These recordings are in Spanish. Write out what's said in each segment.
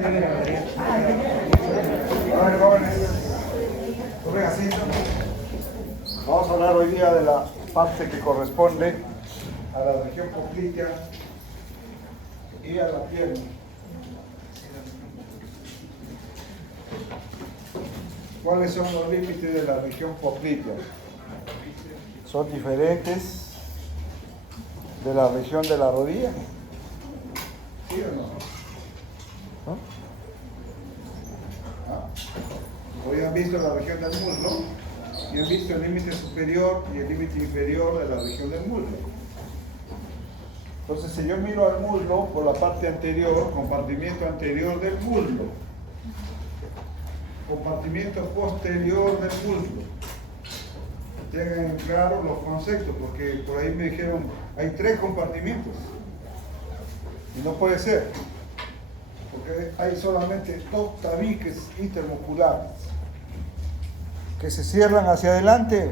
A ver, jóvenes, tomen asiento. Vamos a hablar hoy día de la parte que corresponde a la región poplitea y a la pierna. ¿Cuáles son los límites de la región poplitea? Son diferentes de la región de la rodilla. ¿Sí o no? Hoy han visto la región del muslo y han visto el límite superior y el límite inferior de la región del muslo. Entonces, si yo miro al muslo por la parte anterior, compartimiento anterior del muslo, compartimiento posterior del muslo, tengan claro los conceptos, porque por ahí me dijeron, hay 3 compartimentos, y no puede ser, porque hay solamente 2 tabiques intermusculares, que se cierran hacia adelante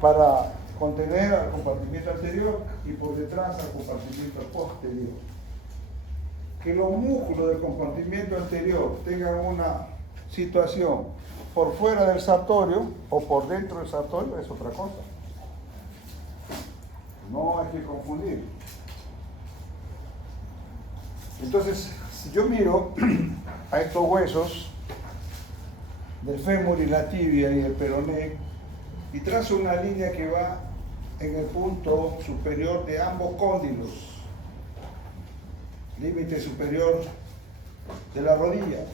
para contener al compartimiento anterior y por detrás al compartimiento posterior. Que los músculos del compartimiento anterior tengan una situación por fuera del sartorio o por dentro del sartorio es otra cosa. No hay que confundir. Entonces, si yo miro a estos huesos del fémur y la tibia y el peroné y trazo una línea que va en el punto superior de ambos cóndilos, límite superior de la rodilla.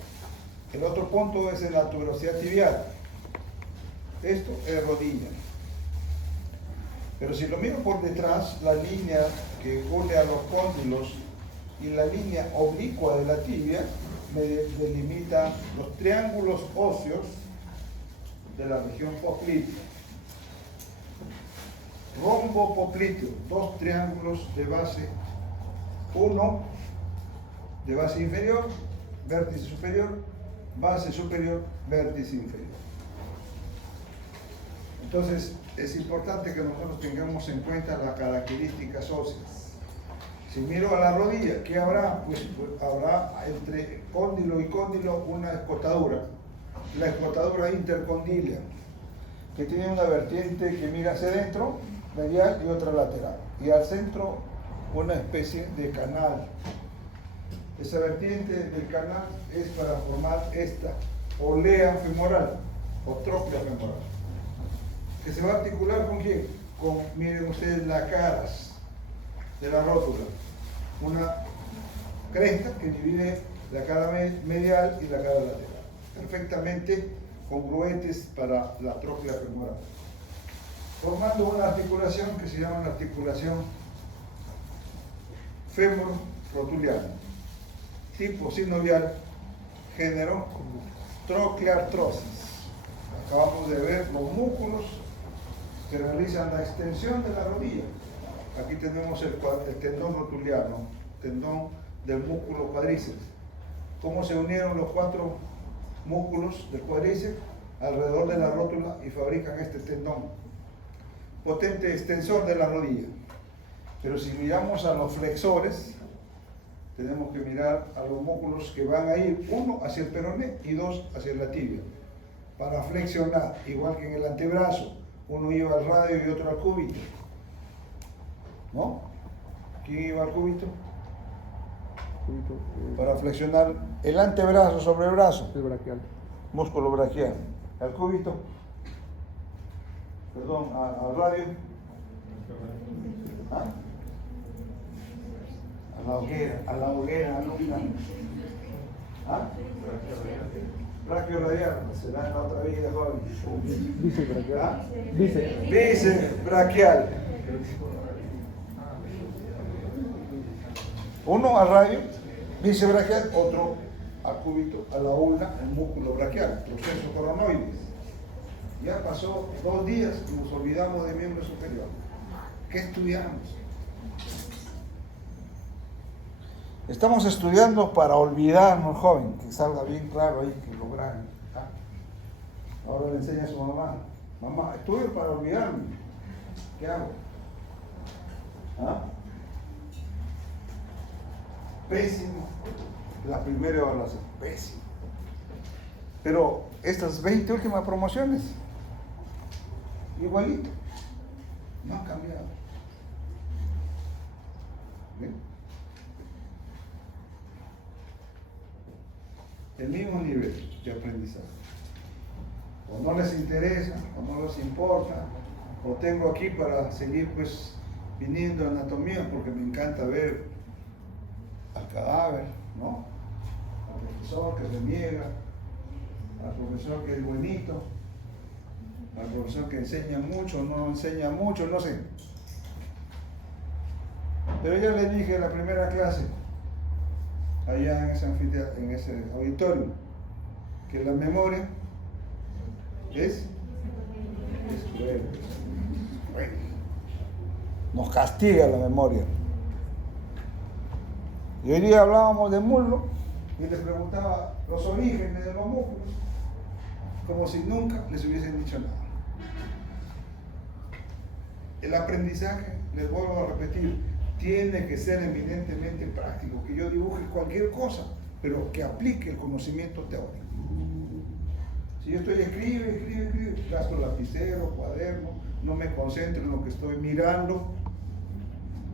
El otro punto es en la tuberosidad tibial. Esto es rodilla. Pero si lo miro por detrás, la línea que une a los cóndilos y la línea oblicua de la tibia me delimita los triángulos óseos de la región poplitea. Rombo popliteo, 2 triángulos de base, uno de base inferior, vértice superior, base superior, vértice inferior. Entonces, es importante que nosotros tengamos en cuenta las características óseas. Si miro a la rodilla, ¿qué habrá? Pues habrá entre cóndilo y cóndilo una escotadura, la escotadura intercondilia, que tiene una vertiente que mira hacia adentro, medial, y otra lateral, y al centro una especie de canal. Esa vertiente del canal es para formar esta olea femoral o tróclea femoral, que se va a articular ¿con quién? Con, miren ustedes, las caras de la rótula, una cresta que divide la cara medial y la cara lateral, perfectamente congruentes para la tróclea femoral, formando una articulación que se llama una articulación fémur-rotuliana, tipo sinovial, género trocleartrosis. Acabamos de ver los músculos que realizan la extensión de la rodilla. Aquí tenemos el tendón rotuliano, tendón del músculo cuádriceps. ¿Cómo se unieron los 4 músculos del cuádriceps alrededor de la rótula y fabrican este tendón? Potente extensor de la rodilla. Pero si miramos a los flexores, tenemos que mirar a los músculos que van a ir, uno hacia el peroné y 2 hacia la tibia, para flexionar, igual que en el antebrazo, uno iba al radio y otro al cúbito. ¿No? ¿Quién iba al cúbito? Para flexionar el antebrazo sobre el brazo. El braquial. Músculo braquial. Al cúbito. Perdón, al radio. ¿Ah? A la hoguera, nunca. ¿Ah? Braquio radial, será en la otra vida, joven. Bíceps braquial. ¿Ah? Bíceps. Braquial. Uno al radio, bíceps braquial, otro al cúbito, a la ulna, el músculo braquial, proceso coronoides. Ya pasó 2 días y nos olvidamos de miembro superior. ¿Qué estudiamos? Estamos estudiando para olvidarnos, joven, que salga bien claro ahí, que lo graben. Ahora le enseña a su mamá. Mamá, estudio para olvidarme. ¿Qué hago? ¿Ah? Pésimo, La primera evaluación, pésimo. Pero estas 20 últimas promociones, igualito, no han cambiado. ¿Ven? El mismo nivel de aprendizaje. O no les interesa, o no les importa, o tengo aquí para seguir pues viniendo a anatomía porque me encanta ver al cadáver, ¿no? Al profesor que reniega, al profesor que es buenito, al profesor que enseña mucho, no enseña mucho, no sé. Pero ya les dije en la primera clase, allá en ese auditorio, que la memoria es cruel. Nos castiga la memoria. Y hoy día hablábamos de muslo y les preguntaba los orígenes de los músculos, como si nunca les hubiesen dicho nada. El aprendizaje, les vuelvo a repetir, tiene que ser eminentemente práctico, que yo dibuje cualquier cosa, pero que aplique el conocimiento teórico. Si yo estoy escribe, gasto lapicero, cuaderno, no me concentro en lo que estoy mirando,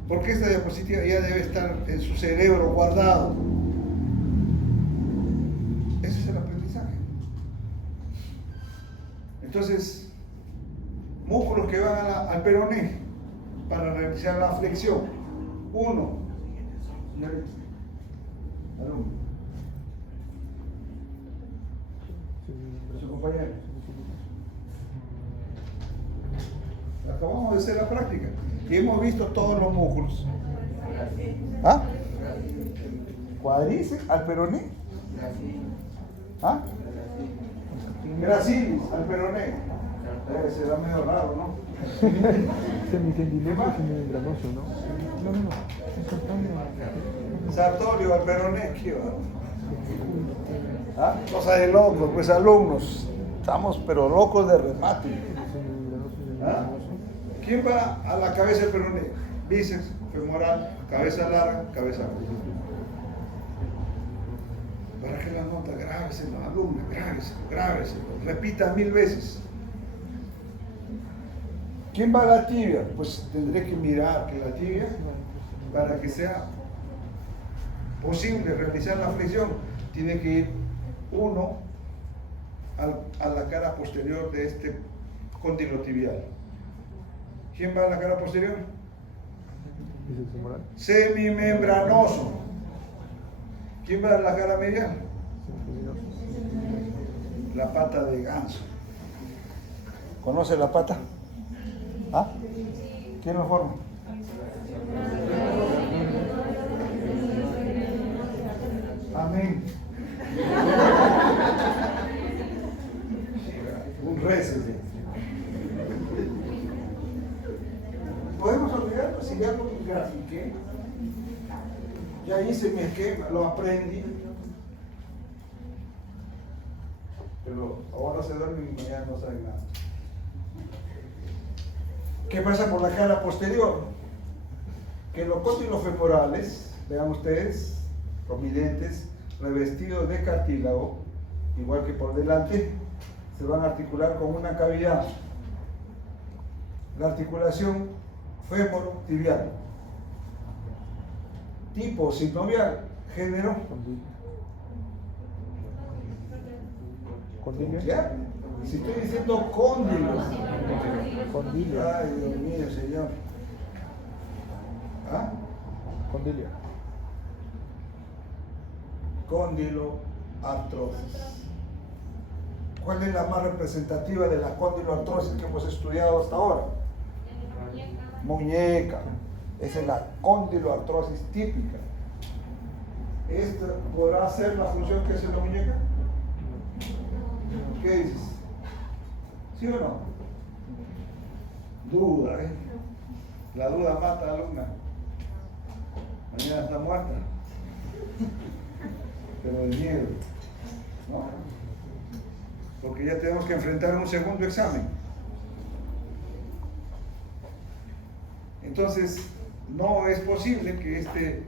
porque esta diapositiva ya debe estar en su cerebro guardado. Ese es el aprendizaje. Entonces, músculos que van al peroné para realizar la flexión. 1, su compañero. Acabamos de hacer la práctica y hemos visto todos los músculos. ¿Ah? Cuádriceps al peroné. ¿Ah? Gracilis al peroné. Será medio raro, ¿no? Semicendiloso y semimembranoso, ¿no? No. Sartorio al peroné, ¿qué va? ¿Ah? Cosa de locos, pues alumnos. Estamos pero locos de remate. ¿Ah? ¿Quién va a la cabeza del peroné? Bíceps, femoral, cabeza larga, cabeza corta. Para que la nota, grábeselo, alumnos, grábeselo, repita 1000 veces. ¿Quién va a la tibia? Pues tendré que mirar que la tibia, para que sea posible realizar la flexión, tiene que ir uno a la cara posterior de este cóndilo tibial. ¿Quién va a la cara posterior? Semimembranoso. ¿Quién va a la cara medial? La pata de ganso. ¿Conoce la pata? ¿Ah? ¿Quién lo forma? Amén. Un récete. Podemos olvidarnos si ya lo grafiqué. Ya hice mi esquema, lo aprendí. Pero ahora se duerme y mañana no sabe nada. ¿Qué pasa por la cara posterior? Que los cóndilos femorales, vean ustedes, prominentes, revestidos de cartílago, igual que por delante, se van a articular con una cavidad. La articulación fémoro-tibial. Tipo sinovial, género. ¿Condilio? ¿Ya? Si estoy diciendo cóndilo. Condilio. Ay, Dios mío, señor. ¿Ah? Condilio. Cóndilo artrosis. ¿Cuál es la más representativa de la cóndilo-artrosis que hemos estudiado hasta ahora? Muñeca. Esa es la cóndilo-artrosis típica. ¿Esta podrá hacer la función que hace la muñeca? ¿Qué dices? ¿Sí o no? Duda, ¿eh? La duda mata a la alumna. Mañana está muerta. Pero el miedo, ¿no? Porque ya tenemos que enfrentar un segundo examen. Entonces, no es posible que este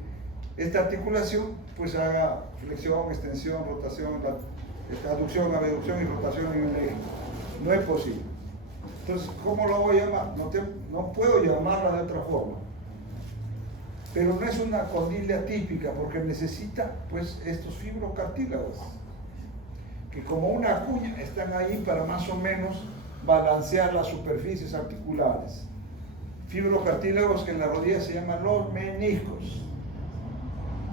esta articulación pues haga flexión, extensión, rotación, aducción, abducción y rotación en el eje. No es posible. Entonces, ¿cómo lo voy a llamar? No puedo llamarla de otra forma. Pero no es una condilia típica porque necesita pues estos fibrocartílagos que como una cuña están ahí para más o menos balancear las superficies articulares. Fibrocartílagos que en la rodilla se llaman los meniscos.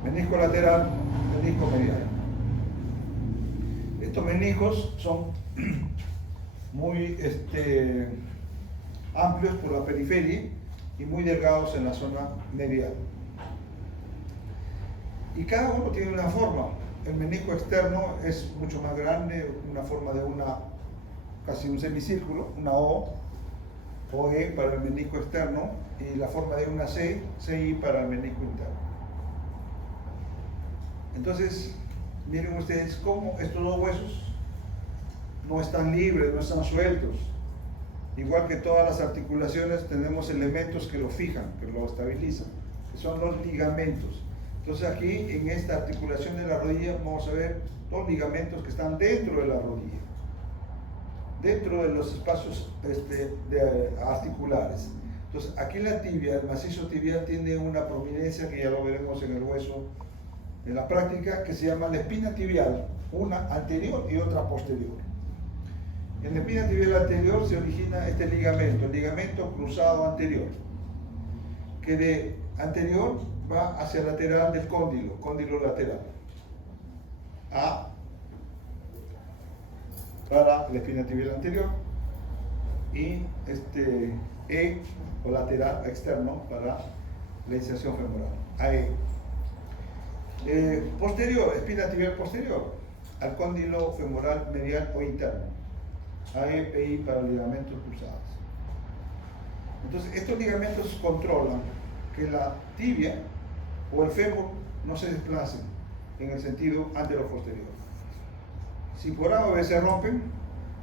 Menisco lateral, menisco medial. Estos meniscos son muy amplios por la periferia y muy delgados en la zona medial. Y cada uno tiene una forma. El menisco externo es mucho más grande, una forma de casi un semicírculo, una O E para el menisco externo, y la forma de una CI para el menisco interno. Entonces, miren ustedes cómo estos dos huesos no están libres, no están sueltos. Igual que todas las articulaciones tenemos elementos que lo fijan, que lo estabilizan, que son los ligamentos. Entonces aquí en esta articulación de la rodilla vamos a ver dos ligamentos que están dentro de la rodilla, dentro de los espacios articulares. Entonces aquí en la tibia, el macizo tibial tiene una prominencia que ya lo veremos en el hueso en la práctica, que se llama la espina tibial, una anterior y otra posterior. En la espina tibial anterior se origina este ligamento, el ligamento cruzado anterior, que de anterior va hacia el lateral del cóndilo lateral. A para la espina tibial anterior y E o lateral externo para la inserción femoral. AE. Posterior, espina tibial posterior, al cóndilo femoral medial o interno. AEPI para ligamentos cruzados. Entonces, estos ligamentos controlan que la tibia o el fémur no se desplacen en el sentido antero-posterior. Si por A o B se rompen,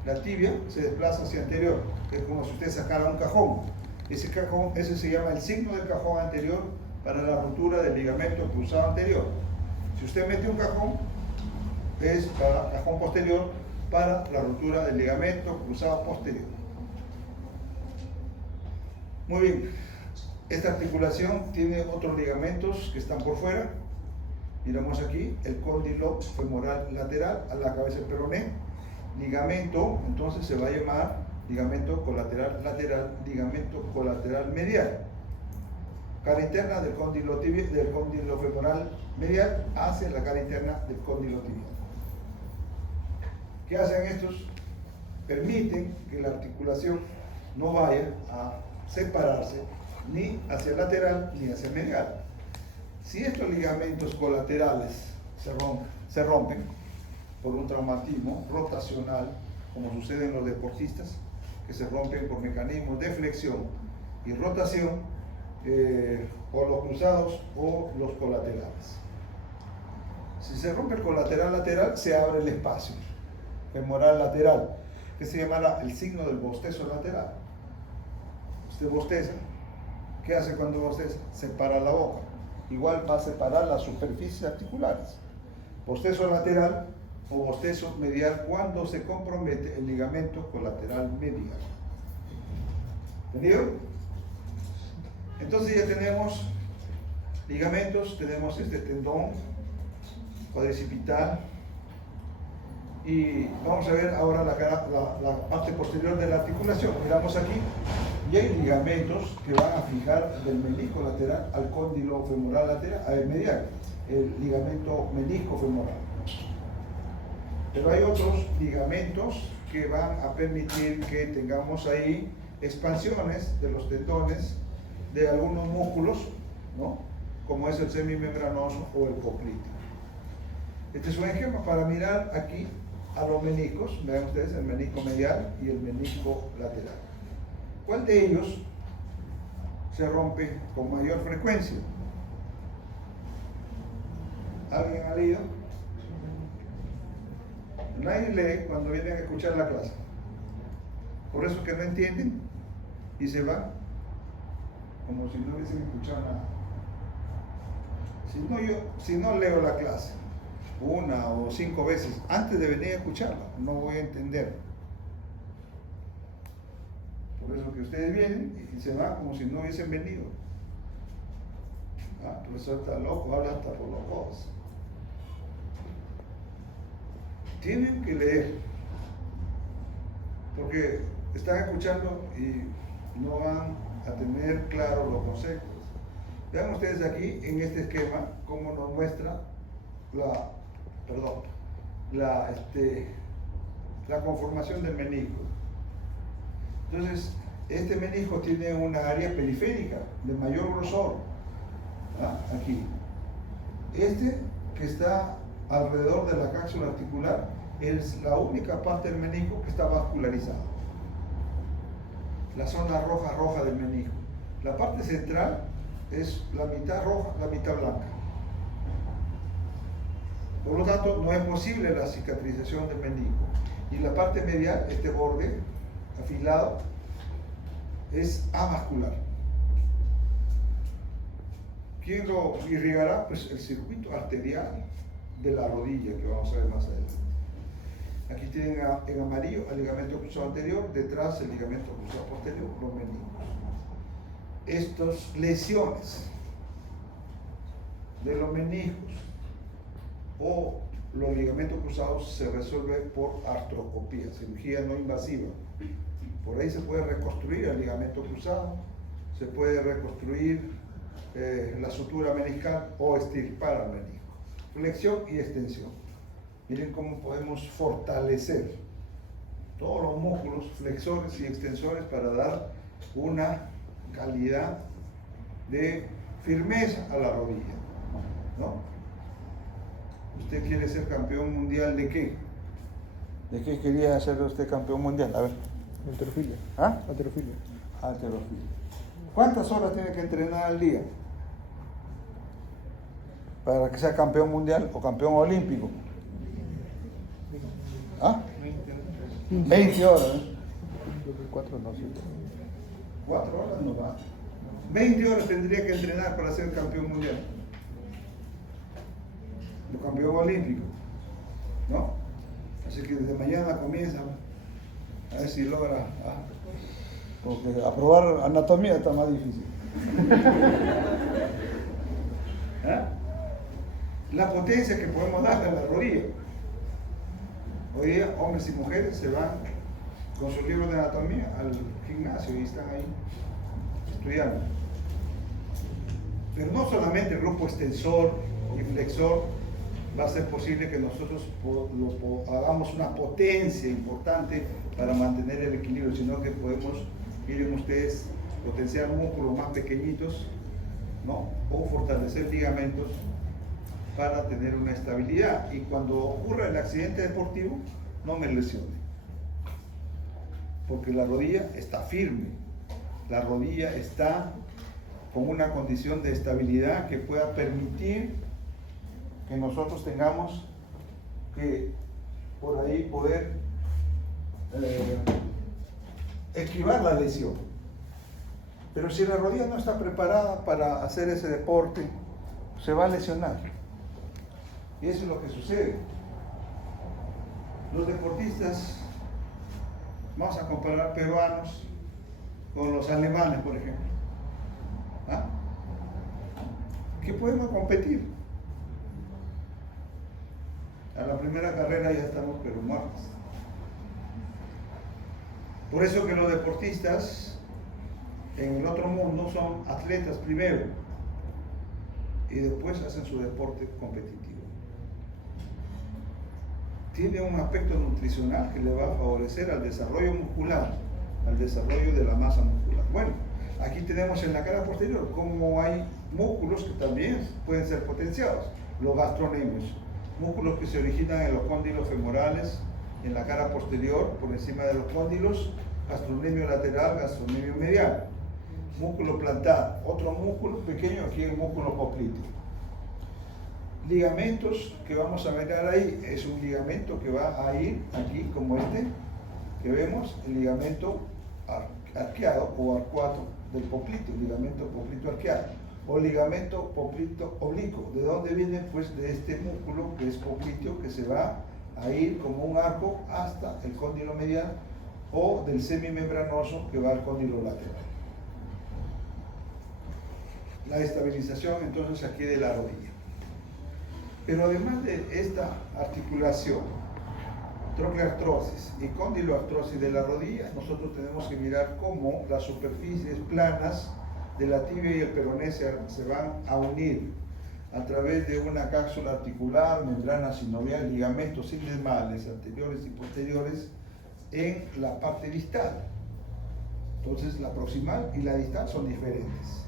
la tibia se desplaza hacia anterior. Es como si usted sacara un cajón. Ese cajón, ese se llama el signo del cajón anterior para la ruptura del ligamento cruzado anterior. Si usted mete un cajón, es para cajón posterior para la ruptura del ligamento cruzado posterior. Muy bien, esta articulación tiene otros ligamentos que están por fuera. Miramos aquí el cóndilo femoral lateral a la cabeza del peroné. Ligamento, entonces se va a llamar ligamento colateral lateral, ligamento colateral medial. Cara interna del cóndilo femoral medial hacia la cara interna del cóndilo tibial. ¿Qué hacen estos? Permiten que la articulación no vaya a separarse ni hacia el lateral ni hacia el medial. Si estos ligamentos colaterales se rompen por un traumatismo rotacional, como sucede en los deportistas, que se rompen por mecanismos de flexión y rotación, o los cruzados o los colaterales. Si se rompe el colateral lateral, se abre el espacio femoral lateral, que se llamará el signo del bostezo lateral. Usted bosteza. ¿Qué hace cuando bosteza? Separa la boca. Igual va a separar las superficies articulares. Bostezo lateral o bostezo medial cuando se compromete el ligamento colateral medial. ¿Entendido? Entonces ya tenemos ligamentos, tenemos este tendón cuadricipital y vamos a ver ahora la parte posterior de la articulación. Miramos aquí y hay ligamentos que van a fijar del menisco lateral al cóndilo femoral lateral, al medial, el ligamento menisco femoral. Pero hay otros ligamentos que van a permitir que tengamos ahí expansiones de los tendones de algunos músculos, ¿no? Como es el semimembranoso o el coclíteo. Este es un ejemplo para mirar aquí a los meniscos. Vean ustedes el menisco medial y el menisco lateral. ¿Cuál de ellos se rompe con mayor frecuencia? ¿Alguien ha leído? Nadie lee cuando vienen a escuchar la clase. Por eso que no entienden y se van como si no hubiesen escuchado nada. Si no leo la clase 1 o 5 veces antes de venir a escucharla, no voy a entender. Por eso que ustedes vienen y se van como si no hubiesen venido. El profesor está loco, habla hasta por los codos. Tienen que leer, porque están escuchando y no van a tener claro los conceptos. Vean ustedes aquí en este esquema cómo nos muestra la conformación del menisco. Entonces, este menisco tiene una área periférica de mayor grosor, aquí. Este que está alrededor de la cápsula articular es la única parte del menisco que está vascularizada. La zona roja del menisco. La parte central es la mitad roja, la mitad blanca. Por lo tanto, no es posible la cicatrización del menisco. Y la parte medial, este borde afilado, es avascular. ¿Quién lo irrigará? Pues el circuito arterial de la rodilla, que vamos a ver más adelante. Aquí tienen en amarillo el ligamento cruzado anterior, detrás el ligamento cruzado posterior, los meniscos. Estas lesiones de los meniscos o los ligamentos cruzados se resuelven por artroscopía, cirugía no invasiva. Por ahí se puede reconstruir el ligamento cruzado, se puede reconstruir la sutura meniscal o extirpar al menisco. Flexión y extensión. Miren cómo podemos fortalecer todos los músculos flexores y extensores para dar una calidad de firmeza a la rodilla, ¿no? ¿Usted quiere ser campeón mundial de qué? ¿De qué quería ser usted campeón mundial? A ver. Halterofilia. ¿Ah? Halterofilia. Halterofilia. ¿Cuántas horas tiene que entrenar al día para que sea campeón mundial o campeón olímpico? 20 horas. 4 no, 5. 4 horas no va. 20 horas tendría que entrenar para ser campeón mundial. O campeón olímpico, ¿no? Así que desde mañana comienza a ver si logra, porque aprobar anatomía está más difícil. La potencia que podemos darle a la rodilla. Hoy día hombres y mujeres se van con sus libros de anatomía al gimnasio y están ahí estudiando. Pero no solamente el grupo extensor y flexor va a ser posible que nosotros hagamos una potencia importante para mantener el equilibrio, sino que podemos, miren ustedes, potenciar músculos más pequeñitos, ¿no? O fortalecer ligamentos para tener una estabilidad. Y cuando ocurra el accidente deportivo, no me lesione, porque la rodilla está firme, la rodilla está con una condición de estabilidad que pueda permitir que nosotros tengamos que por ahí poder esquivar la lesión. Pero si la rodilla no está preparada para hacer ese deporte, se va a lesionar. Y eso es lo que sucede. Los deportistas, vamos a comparar peruanos con los alemanes, por ejemplo, que podemos competir. A la primera carrera ya estamos pero muertos. Por eso que los deportistas en el otro mundo son atletas primero y después hacen su deporte competitivo. Tiene un aspecto nutricional que le va a favorecer al desarrollo muscular, al desarrollo de la masa muscular. Bueno, aquí tenemos en la cara posterior cómo hay músculos que también pueden ser potenciados, los gastronemios, músculos que se originan en los cóndilos femorales, en la cara posterior, por encima de los cóndilos, gastrocnemio lateral, gastrocnemio medial, músculo plantar, otro músculo pequeño aquí el músculo popliteo. Ligamentos que vamos a mirar ahí, es un ligamento que va a ir aquí como este, que vemos, el ligamento arqueado o arcuato del popliteo, ligamento popliteo arqueado. o ligamento popliteo oblicuo. ¿De dónde viene? Pues de este músculo que es popliteo, que se va a ir como un arco hasta el cóndilo medial, o del semimembranoso que va al cóndilo lateral. La estabilización entonces aquí de la rodilla. Pero además de esta articulación, trocleartrosis y condiloartrosis de la rodilla, nosotros tenemos que mirar cómo las superficies planas de la tibia y el peroné se van a unir a través de una cápsula articular, membrana sinovial, ligamentos sindesmales anteriores y posteriores en la parte distal. Entonces la proximal y la distal son diferentes.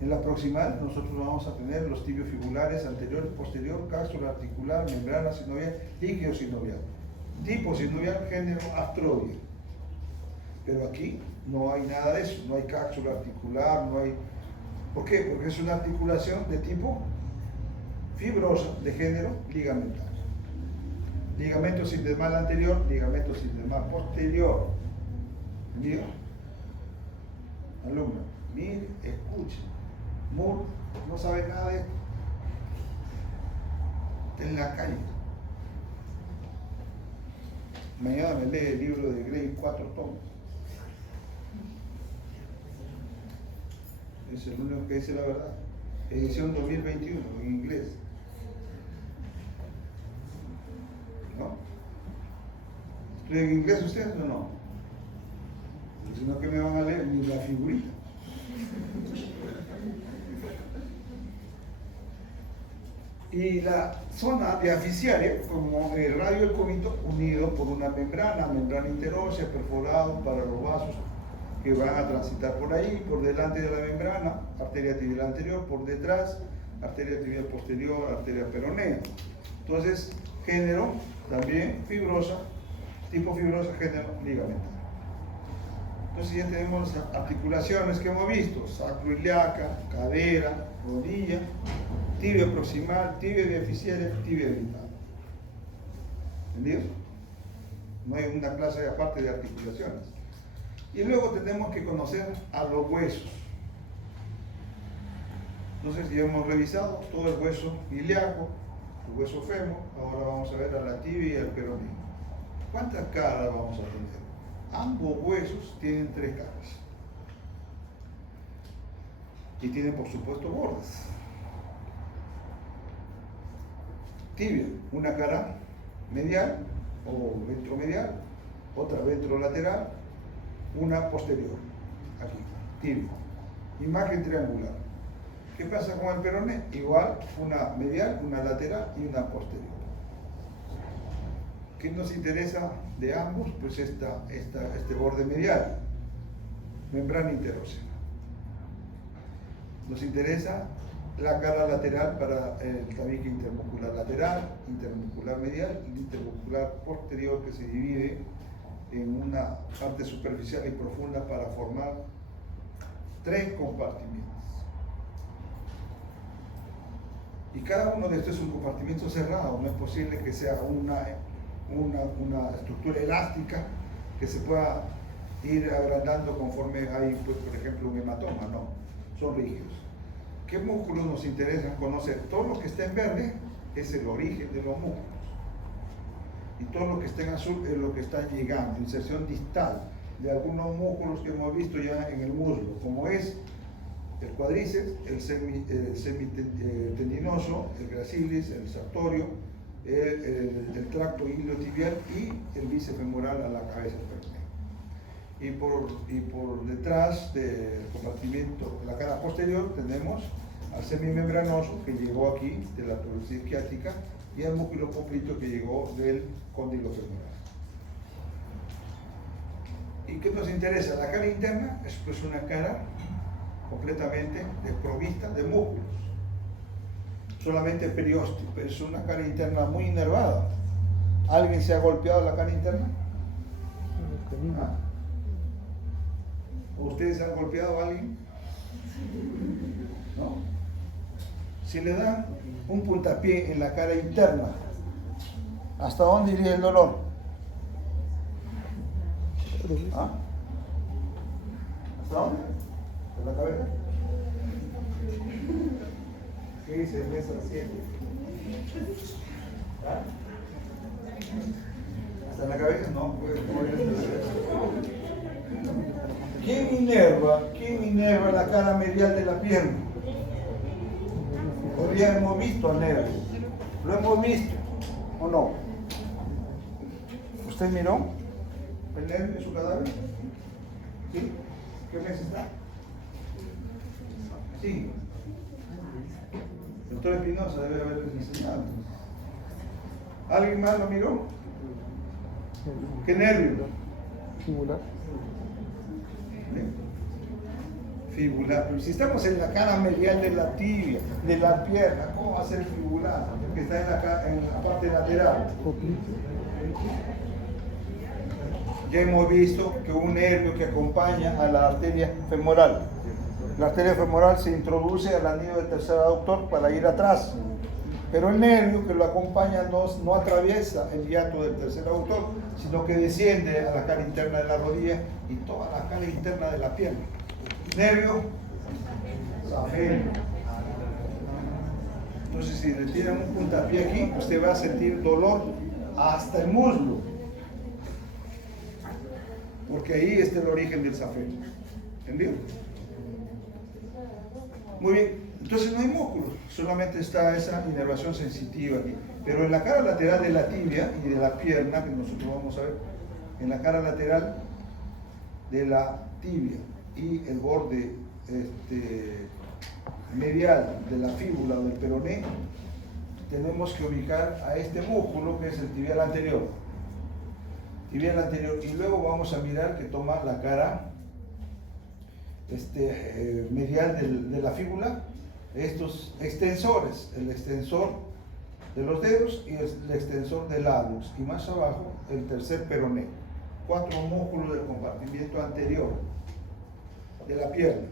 En la proximal nosotros vamos a tener los tibios fibulares anterior y posterior, cápsula articular, membrana sinovial, líquido sinovial. Tipo sinovial, género Astrodia. Pero aquí no hay nada de eso, no hay cápsula articular, no hay... ¿Por qué? Porque es una articulación de tipo fibrosa, de género ligamentar. Ligamento sindesmal anterior, ligamento sindesmal posterior. ¿Entendido? Alumno, mire, escuche. Moore no sabe nada de esto. Está en la calle. Mañana me lee el libro de Gray, 4 tomos. Es el único que dice la verdad. Edición 2021, en inglés. ¿No? ¿Estudian inglés ustedes o no? Si no, ¿qué me van a leer? Ni la figurita. Y la zona diaficiaria, como el radio del cúbito, unido por una membrana interósea, perforado para los vasos que van a transitar por ahí, por delante de la membrana, arteria tibial anterior, por detrás, arteria tibial posterior, arteria peronea. Entonces, género también fibrosa, tipo fibrosa, género ligamentar. Entonces ya tenemos las articulaciones que hemos visto: sacroiliaca, cadera, rodilla, tibia proximal, tibia diaficiaria, tibia vital. ¿Entendido? No hay una clase aparte de articulaciones. Y luego tenemos que conocer a los huesos. Entonces ya hemos revisado todo el hueso ilíaco, el hueso fémur. Ahora vamos a ver a la tibia y al peroné. ¿Cuántas caras vamos a tener? Ambos huesos tienen 3 caras. Y tienen, por supuesto, bordes. Tibia, una cara medial o ventromedial, otra ventrolateral, una posterior. Aquí, tibia. Imagen triangular. ¿Qué pasa con el peroné? Igual, una medial, una lateral y una posterior. ¿Qué nos interesa de ambos? Pues este borde medial, membrana interósea. Nos interesa la cara lateral para el tabique intermuscular lateral, intermuscular medial y intermuscular posterior, que se divide en una parte superficial y profunda para formar 3 compartimentos. Y cada uno de estos es un compartimento cerrado, no es posible que sea una estructura elástica que se pueda ir agrandando conforme hay, pues, por ejemplo, un hematoma. No, son rígidos. ¿Qué músculos nos interesan conocer? Todo lo que está en verde es el origen de los músculos, y todo lo que está en azul es lo que está llegando, inserción distal de algunos músculos que hemos visto ya en el muslo, como es el cuádriceps, el semitendinoso, el gracilis, el sartorio, el tracto iliotibial y el bíceps femoral a la cabeza del peroné. Y por detrás del compartimento, la cara posterior, tenemos al semimembranoso, que llegó aquí de la tuberosidad isquiática, y al músculo popliteo, que llegó del cóndilo femoral. ¿Y qué nos interesa? La cara interna es pues una cara completamente desprovista de músculos, solamente periósteo, es una cara interna muy inervada. ¿Alguien se ha golpeado la cara interna? ¿Ah? ¿O ustedes han golpeado a alguien? ¿No? Si le dan un puntapié en la cara interna, ¿hasta dónde iría el dolor? ¿Ah? ¿Hasta dónde? ¿En la cabeza? ¿Qué dice mesa 7? ¿Ah? ¿Hasta la cabeza? No, pues no es ¿Quién inerva la cara medial de la pierna? Hoy día hemos visto al nervio. ¿Lo hemos visto o no? ¿Usted miró el nervio en su cadáver? ¿Sí? ¿Qué mes está? Sí. El doctor Espinosa debe haberles enseñado. ¿Alguien más lo miró? ¿Qué nervio? Fibular. Fibular. Si estamos en la cara medial de la tibia, de la pierna, ¿cómo va a ser fibular? Que está en la parte lateral. Ya hemos visto que un nervio que acompaña a la arteria femoral. La arteria femoral se introduce al anillo del tercer aductor para ir atrás. Pero el nervio que lo acompaña no atraviesa el hiato del tercer aductor, sino que desciende a la cara interna de la rodilla y toda la cara interna de la pierna. Nervio safeno. Entonces, si le tiran un puntapié aquí, usted va a sentir dolor hasta el muslo, porque ahí está el origen del safeno. ¿Entendido? Muy bien. Entonces no hay músculos, solamente está esa inervación sensitiva aquí. Pero en la cara lateral de la tibia y de la pierna, que nosotros vamos a ver, en la cara lateral de la tibia y el borde medial de la fíbula o del peroné, tenemos que ubicar a este músculo que es el tibial anterior. Tibial anterior, y luego vamos a mirar que toma la cara medial de la fíbula, estos extensores, el extensor de los dedos y el extensor del hallux, y más abajo el tercer peroné. 4 músculos del compartimiento anterior de la pierna.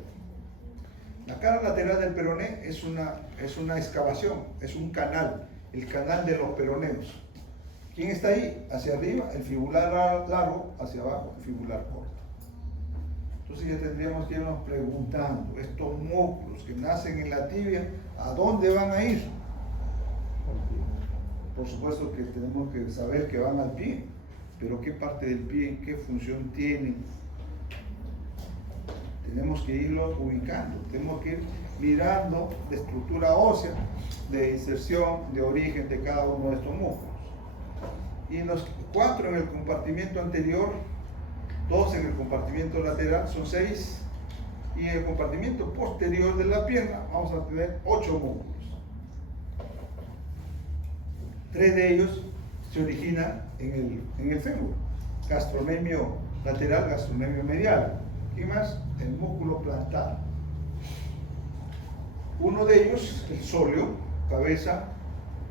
La cara lateral del peroné es una excavación, es un canal, el canal de los peroneos. ¿Quién está ahí? Hacia arriba el fibular largo, hacia abajo el fibular corto. Entonces ya tendríamos que irnos preguntando, estos músculos que nacen en la tibia, ¿a dónde van a ir? Por supuesto que tenemos que saber que van al pie, pero ¿qué parte del pie, qué función tienen? Tenemos que irlo ubicando, tenemos que ir mirando de estructura ósea, de inserción, de origen de cada uno de estos músculos. Y los 4 en el compartimiento anterior, 2 en el compartimiento lateral, son 6, y en el compartimiento posterior de la pierna vamos a tener 8 músculos. 3 de ellos se originan en el fémur: gastrocnemio lateral, gastrocnemio medial. ¿Y más? El músculo plantar. Uno de ellos, el sóleo, cabeza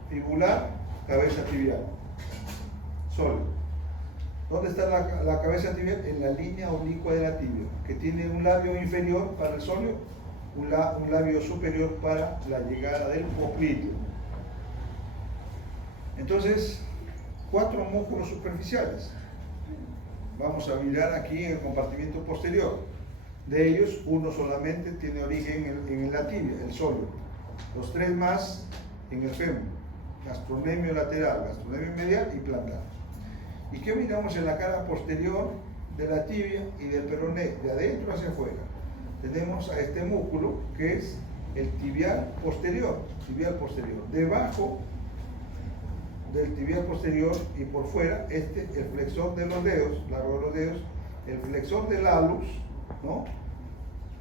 fibular, cabeza tibial. Sóleo. ¿Dónde está la cabeza tibial? En la línea oblicua de la tibia, que tiene un labio inferior para el sóleo, un labio superior para la llegada del popliteo. Entonces, 4 músculos superficiales. Vamos a mirar aquí en el compartimiento posterior. De ellos, uno solamente tiene origen en la tibia, el sóleo. Los 3 más en el fémur: gastrocnemio lateral, gastrocnemio medial y plantar. ¿Y qué miramos en la cara posterior de la tibia y del peroné? De adentro hacia afuera tenemos a este músculo que es el tibial posterior. Debajo del tibial posterior y por fuera, el flexor de los dedos, largo de los dedos, el flexor del hallux, ¿no?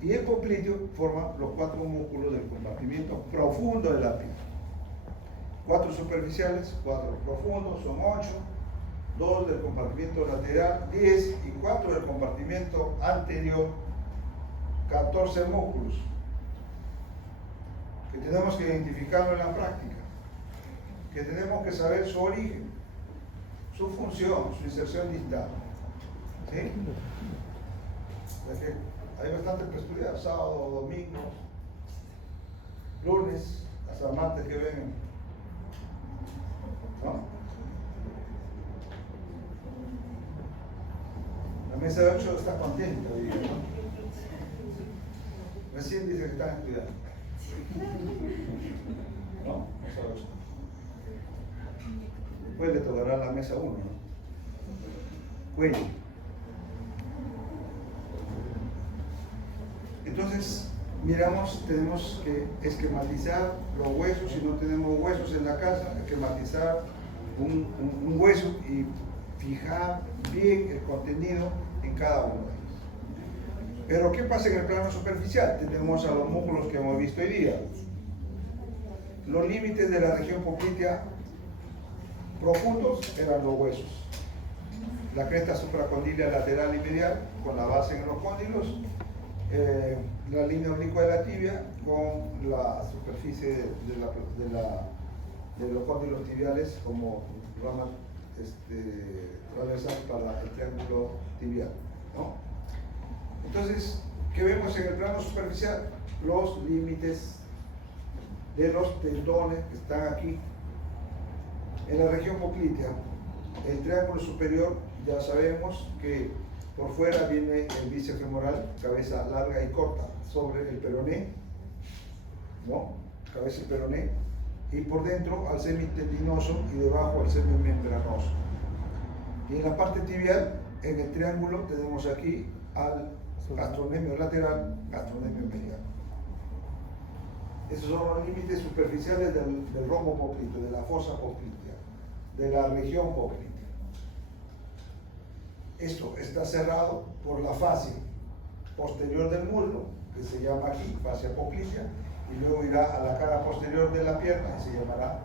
Y el popliteo forman los 4 músculos del compartimiento profundo de la pierna. 4 superficiales, 4 profundos, son 8. 2 del compartimiento lateral, 10, y 4 del compartimiento anterior, 14 músculos, que tenemos que identificarlo en la práctica, que tenemos que saber su origen, su función, su inserción distal. ¿Sí? Porque hay bastante que estudiar: sábado, domingo, lunes, hasta martes que vengan, ¿no? La mesa de 8 está contenta, ¿no? Recién dice que están estudiando. pasado esto. Después le tocará la mesa 1, ¿no? Cuello. Entonces, miramos, tenemos que esquematizar los huesos. Si no tenemos huesos en la casa, esquematizar un hueso y fijar bien el contenido en cada uno de ellos. Pero ¿qué pasa en el plano superficial? Tenemos a los músculos que hemos visto hoy día. Los límites de la región poplitea profundos eran los huesos. La cresta supracondílea lateral y medial con la base en los cóndilos, la línea oblicua de la tibia con la superficie de los cóndilos tibiales como rama transversal para el triángulo tibial, ¿no? Entonces, ¿qué vemos en el plano superficial? Los límites de los tendones que están aquí. En la región poplitea, el triángulo superior, ya sabemos que por fuera viene el bíceps femoral, cabeza larga y corta, sobre el peroné, ¿no? Cabeza y peroné, y por dentro al semitendinoso y debajo al semimembranoso. Y en la parte tibial, en el triángulo, tenemos aquí al gastronemio lateral, gastronemio medial. Esos son los límites superficiales del rombo popliteo, de la fosa poplitea, de la región poplitea. Esto está cerrado por la fascia posterior del muslo, que se llama aquí fascia poplitea, y luego irá a la cara posterior de la pierna y se llamará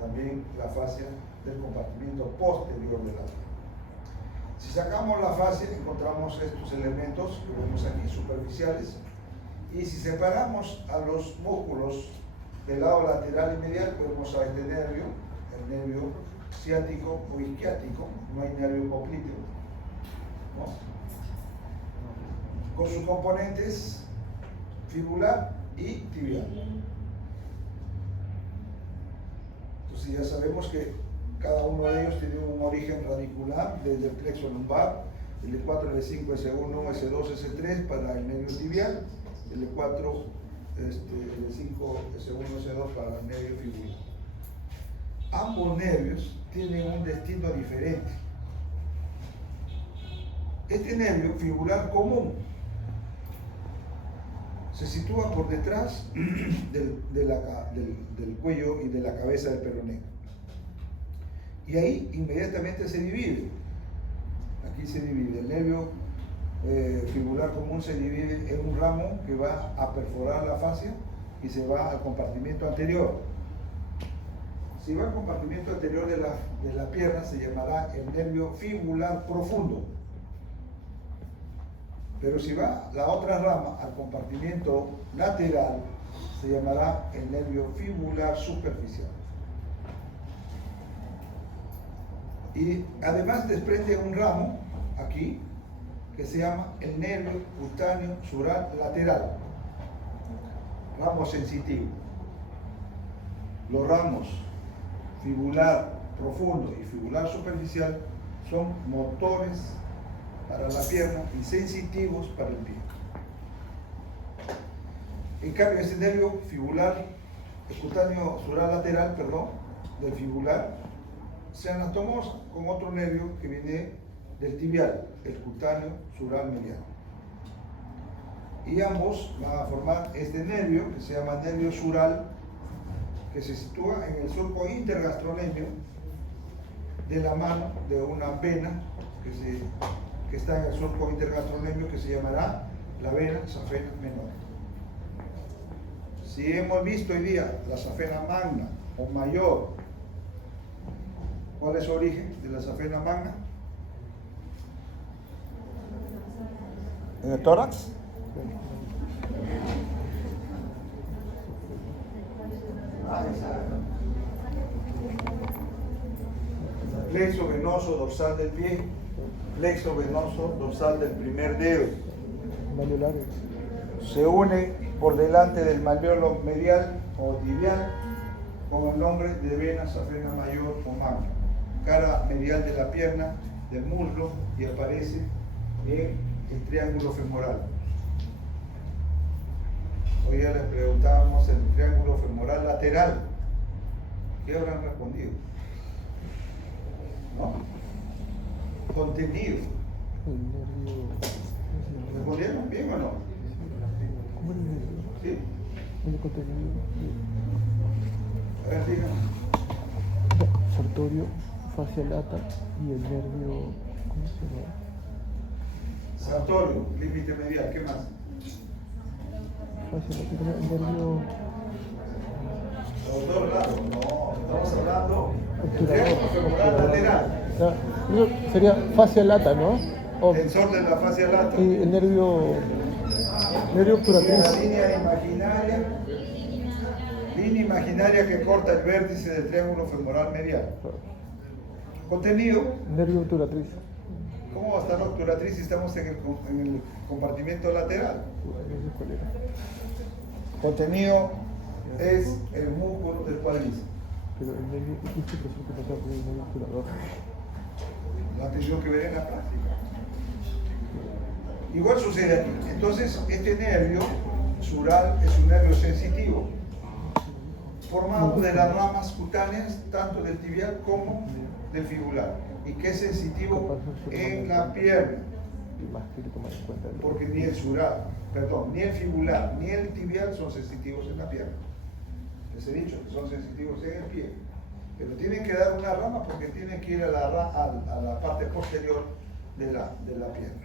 también la fascia del compartimiento posterior de la pierna. Si sacamos la fascia, encontramos estos elementos que vemos aquí, superficiales, y si separamos a los músculos del lado lateral y medial, vemos a este nervio, el nervio ciático o isquiático, no hay nervio popliteo, ¿no? Con sus componentes fibular y tibial. Entonces ya sabemos que cada uno de ellos tiene un origen radicular desde el plexo lumbar, el E4, el E5, S1, S2, S3 para el nervio tibial, el E4, el E5, S1, S2 para el nervio fibular. Ambos nervios tienen un destino diferente. Este nervio fibular común se sitúa por detrás del cuello y de la cabeza del peroné. Y ahí inmediatamente se divide. Aquí se divide. El nervio fibular común se divide en un ramo que va a perforar la fascia y se va al compartimiento anterior. Si va al compartimiento anterior de la pierna, se llamará el nervio fibular profundo. Pero si va la otra rama al compartimiento lateral, se llamará el nervio fibular superficial. Y además desprende un ramo aquí que se llama el nervio cutáneo sural lateral, ramo sensitivo. Los ramos fibular profundo y fibular superficial son motores para la pierna y sensitivos para el pie. En cambio, este nervio fibular, el cutáneo sural lateral, del fibular, se anatomosa con otro nervio que viene del tibial, el cutáneo sural medial. Y ambos van a formar este nervio que se llama nervio sural, que se sitúa en el surco intergastronemio de la mano de una vena que está en el surco intergastronemio, que se llamará la vena safena menor. Si hemos visto hoy día la safena magna o mayor, ¿cuál es su origen de la safena magna? ¿En el tórax? Plexo venoso dorsal del pie, plexo venoso dorsal del primer dedo. Se une por delante del malleolo medial o tibial con el nombre de vena safena mayor o magna, cara medial de la pierna, del muslo, y aparece en el triángulo femoral. Hoy ya les preguntábamos el triángulo femoral lateral, ¿Qué habrán respondido? ¿No? Contenido. El nervio. ¿Respondieron bien o no? ¿Cómo es el nervio? Sí. El contenido. A ver, díganme. Sartorio, fascia lata y el nervio. ¿Cómo se llama? Sartorio, límite medial, ¿qué más? Fascia lata, el nervio. Los dos lados, no, estamos hablando del Obturador. triángulo femoral lateral. Eso sería fascia lata, ¿no? O, Tensor de la fascia lata. y el nervio. Nervio Y obturatriz. la línea imaginaria que corta el vértice del triángulo femoral medial. Contenido, Nervio obturatriz. ¿cómo va a estar la obturatriz si estamos en el compartimento lateral? No sé cuál era. Contenido es el músculo del cuádriceps. Pero el nervio, ¿qué es que pasa por el nervio obturador? La atención que ver en la práctica. Igual sucede aquí. Entonces, este nervio sural es un nervio sensitivo, formado de las ramas cutáneas, tanto del tibial como del fibular, y que es sensitivo en la pierna, Más que tomar en cuenta el porque ni el sural, perdón, ni el fibular, ni el tibial son sensitivos en la pierna. Les he dicho que son sensitivos en el pie, pero tienen que dar una rama porque tienen que ir a la parte posterior de la pierna.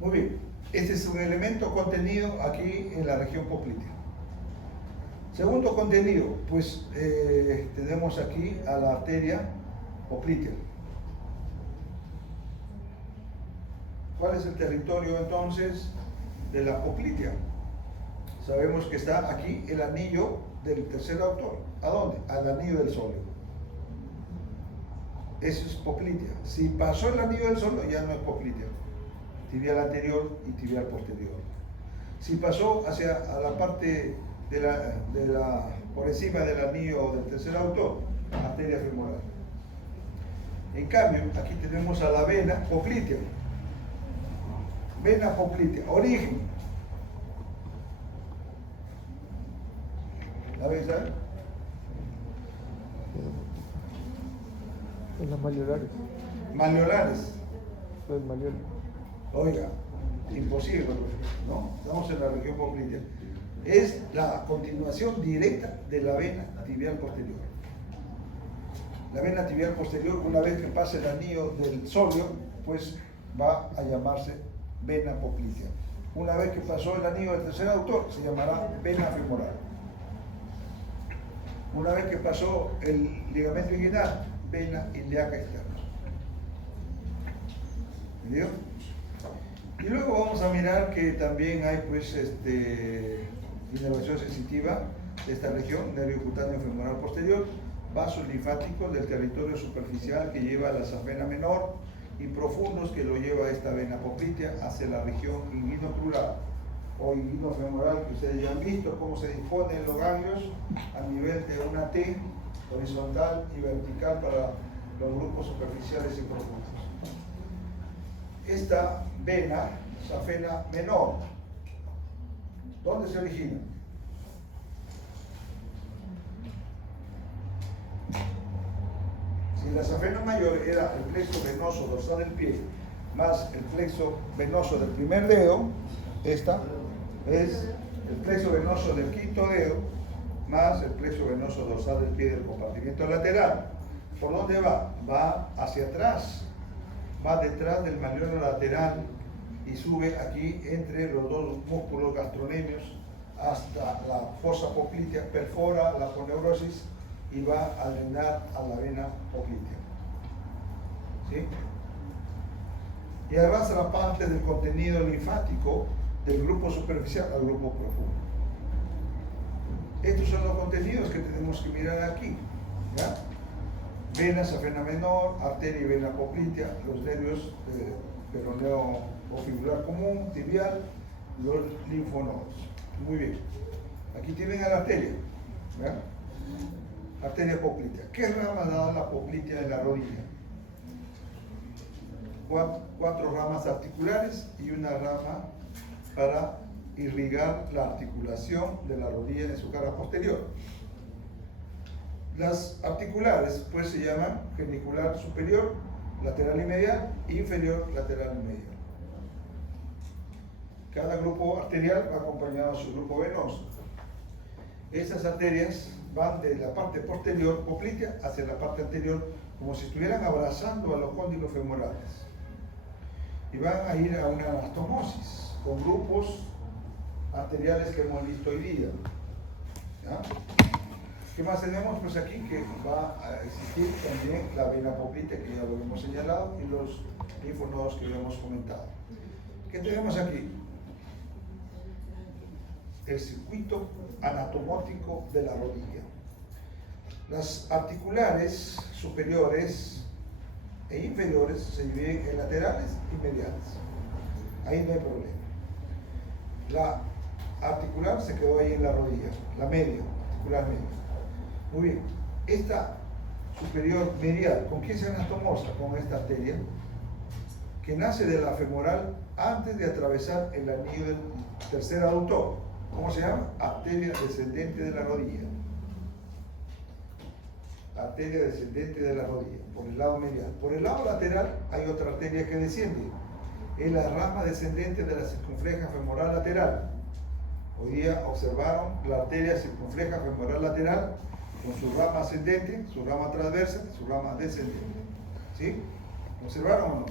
Muy bien, este es un elemento contenido aquí en la región poplitea. Segundo contenido, pues tenemos aquí a la arteria poplitea. ¿Cuál es el territorio entonces de la poplitea? Sabemos que está aquí el anillo del tercer autor. ¿A dónde? Al anillo del sóleo. Eso es poplitea. Si pasó el anillo del sóleo, ya no es poplitea. Tibial anterior y tibial posterior. Si pasó a la parte por encima del anillo del tercer autor, arteria femoral. En cambio, aquí tenemos a la vena poplitea. Vena poplitea, origen. ¿La ves ahí? En las malleolares. Malleolares. Los malleoles. Oiga, imposible, ¿no? Estamos en la región poplitea. Es la continuación directa de la vena tibial posterior. La vena tibial posterior, una vez que pase el anillo del sóleo, pues va a llamarse vena poplitea. Una vez que pasó el anillo del tercer autor, se llamará vena femoral. Una vez que pasó el ligamento inguinal, vena ilíaca externa. ¿Entendido? Y luego vamos a mirar que también hay pues inervación sensitiva de esta región, nervio cutáneo femoral posterior, vasos linfáticos del territorio superficial que lleva a la safena menor y profundos que lo lleva a esta vena poplitea hacia la región inguinocrural o inguinofemoral, que ustedes ya han visto cómo se disponen los ganglios a nivel de una T horizontal y vertical para los grupos superficiales y profundos. Esta vena, safena menor, ¿dónde se origina? Si la safena mayor era el plexo venoso dorsal del pie más el plexo venoso del primer dedo, esta es el plexo venoso del quinto dedo más el plexo venoso dorsal del pie del compartimiento lateral. ¿Por dónde va? Va hacia atrás, va detrás del malleolo lateral y sube aquí entre los dos músculos gastronemios hasta la fosa poplitea, perfora la aponeurosis y va a drenar a la vena poplitea. ¿Sí? Y arrastra parte del contenido linfático del grupo superficial al grupo profundo. Estos son los contenidos que tenemos que mirar aquí. ¿Ya? Vena, safena menor, arteria y vena poplitea, los nervios peroneo o fibular común, tibial, los linfonodos. Muy bien. Aquí tienen a la arteria. ¿Ya? Arteria poplitea. ¿Qué rama da la poplitea de la rodilla? Cuatro ramas articulares y una rama para irrigar la articulación de la rodilla en su cara posterior. Las articulares pues se llaman genicular superior, lateral y medial, inferior, lateral y medial. Cada grupo arterial va acompañado de su grupo venoso. Estas arterias van de la parte posterior obliqua hacia la parte anterior, como si estuvieran abrazando a los cóndilos femorales. Y van a ir a una anastomosis con grupos arteriales que hemos visto hoy día. ¿Ya? ¿Qué más tenemos? Pues aquí que va a existir también la vena poplítea, que ya lo hemos señalado, y los linfonodos que ya hemos comentado. ¿Qué tenemos aquí? El circuito anatomótico de la rodilla. Las articulares superiores e inferiores se dividen en laterales y mediales. Ahí no hay problema. La articular se quedó ahí en la rodilla, la media, articular media. Muy bien, esta superior medial, ¿con quién se anastomosa? Con esta arteria que nace de la femoral antes de atravesar el anillo del tercer aductor. ¿Cómo se llama? Arteria descendente de la rodilla. Arteria descendente de la rodilla, por el lado medial. Por el lado lateral hay otra arteria que desciende. Es la rama descendente de la circunfleja femoral lateral. Hoy día observaron la arteria circunfleja femoral lateral con su rama ascendente, su rama transversa, su rama descendente. ¿Sí? ¿Lo observaron o no?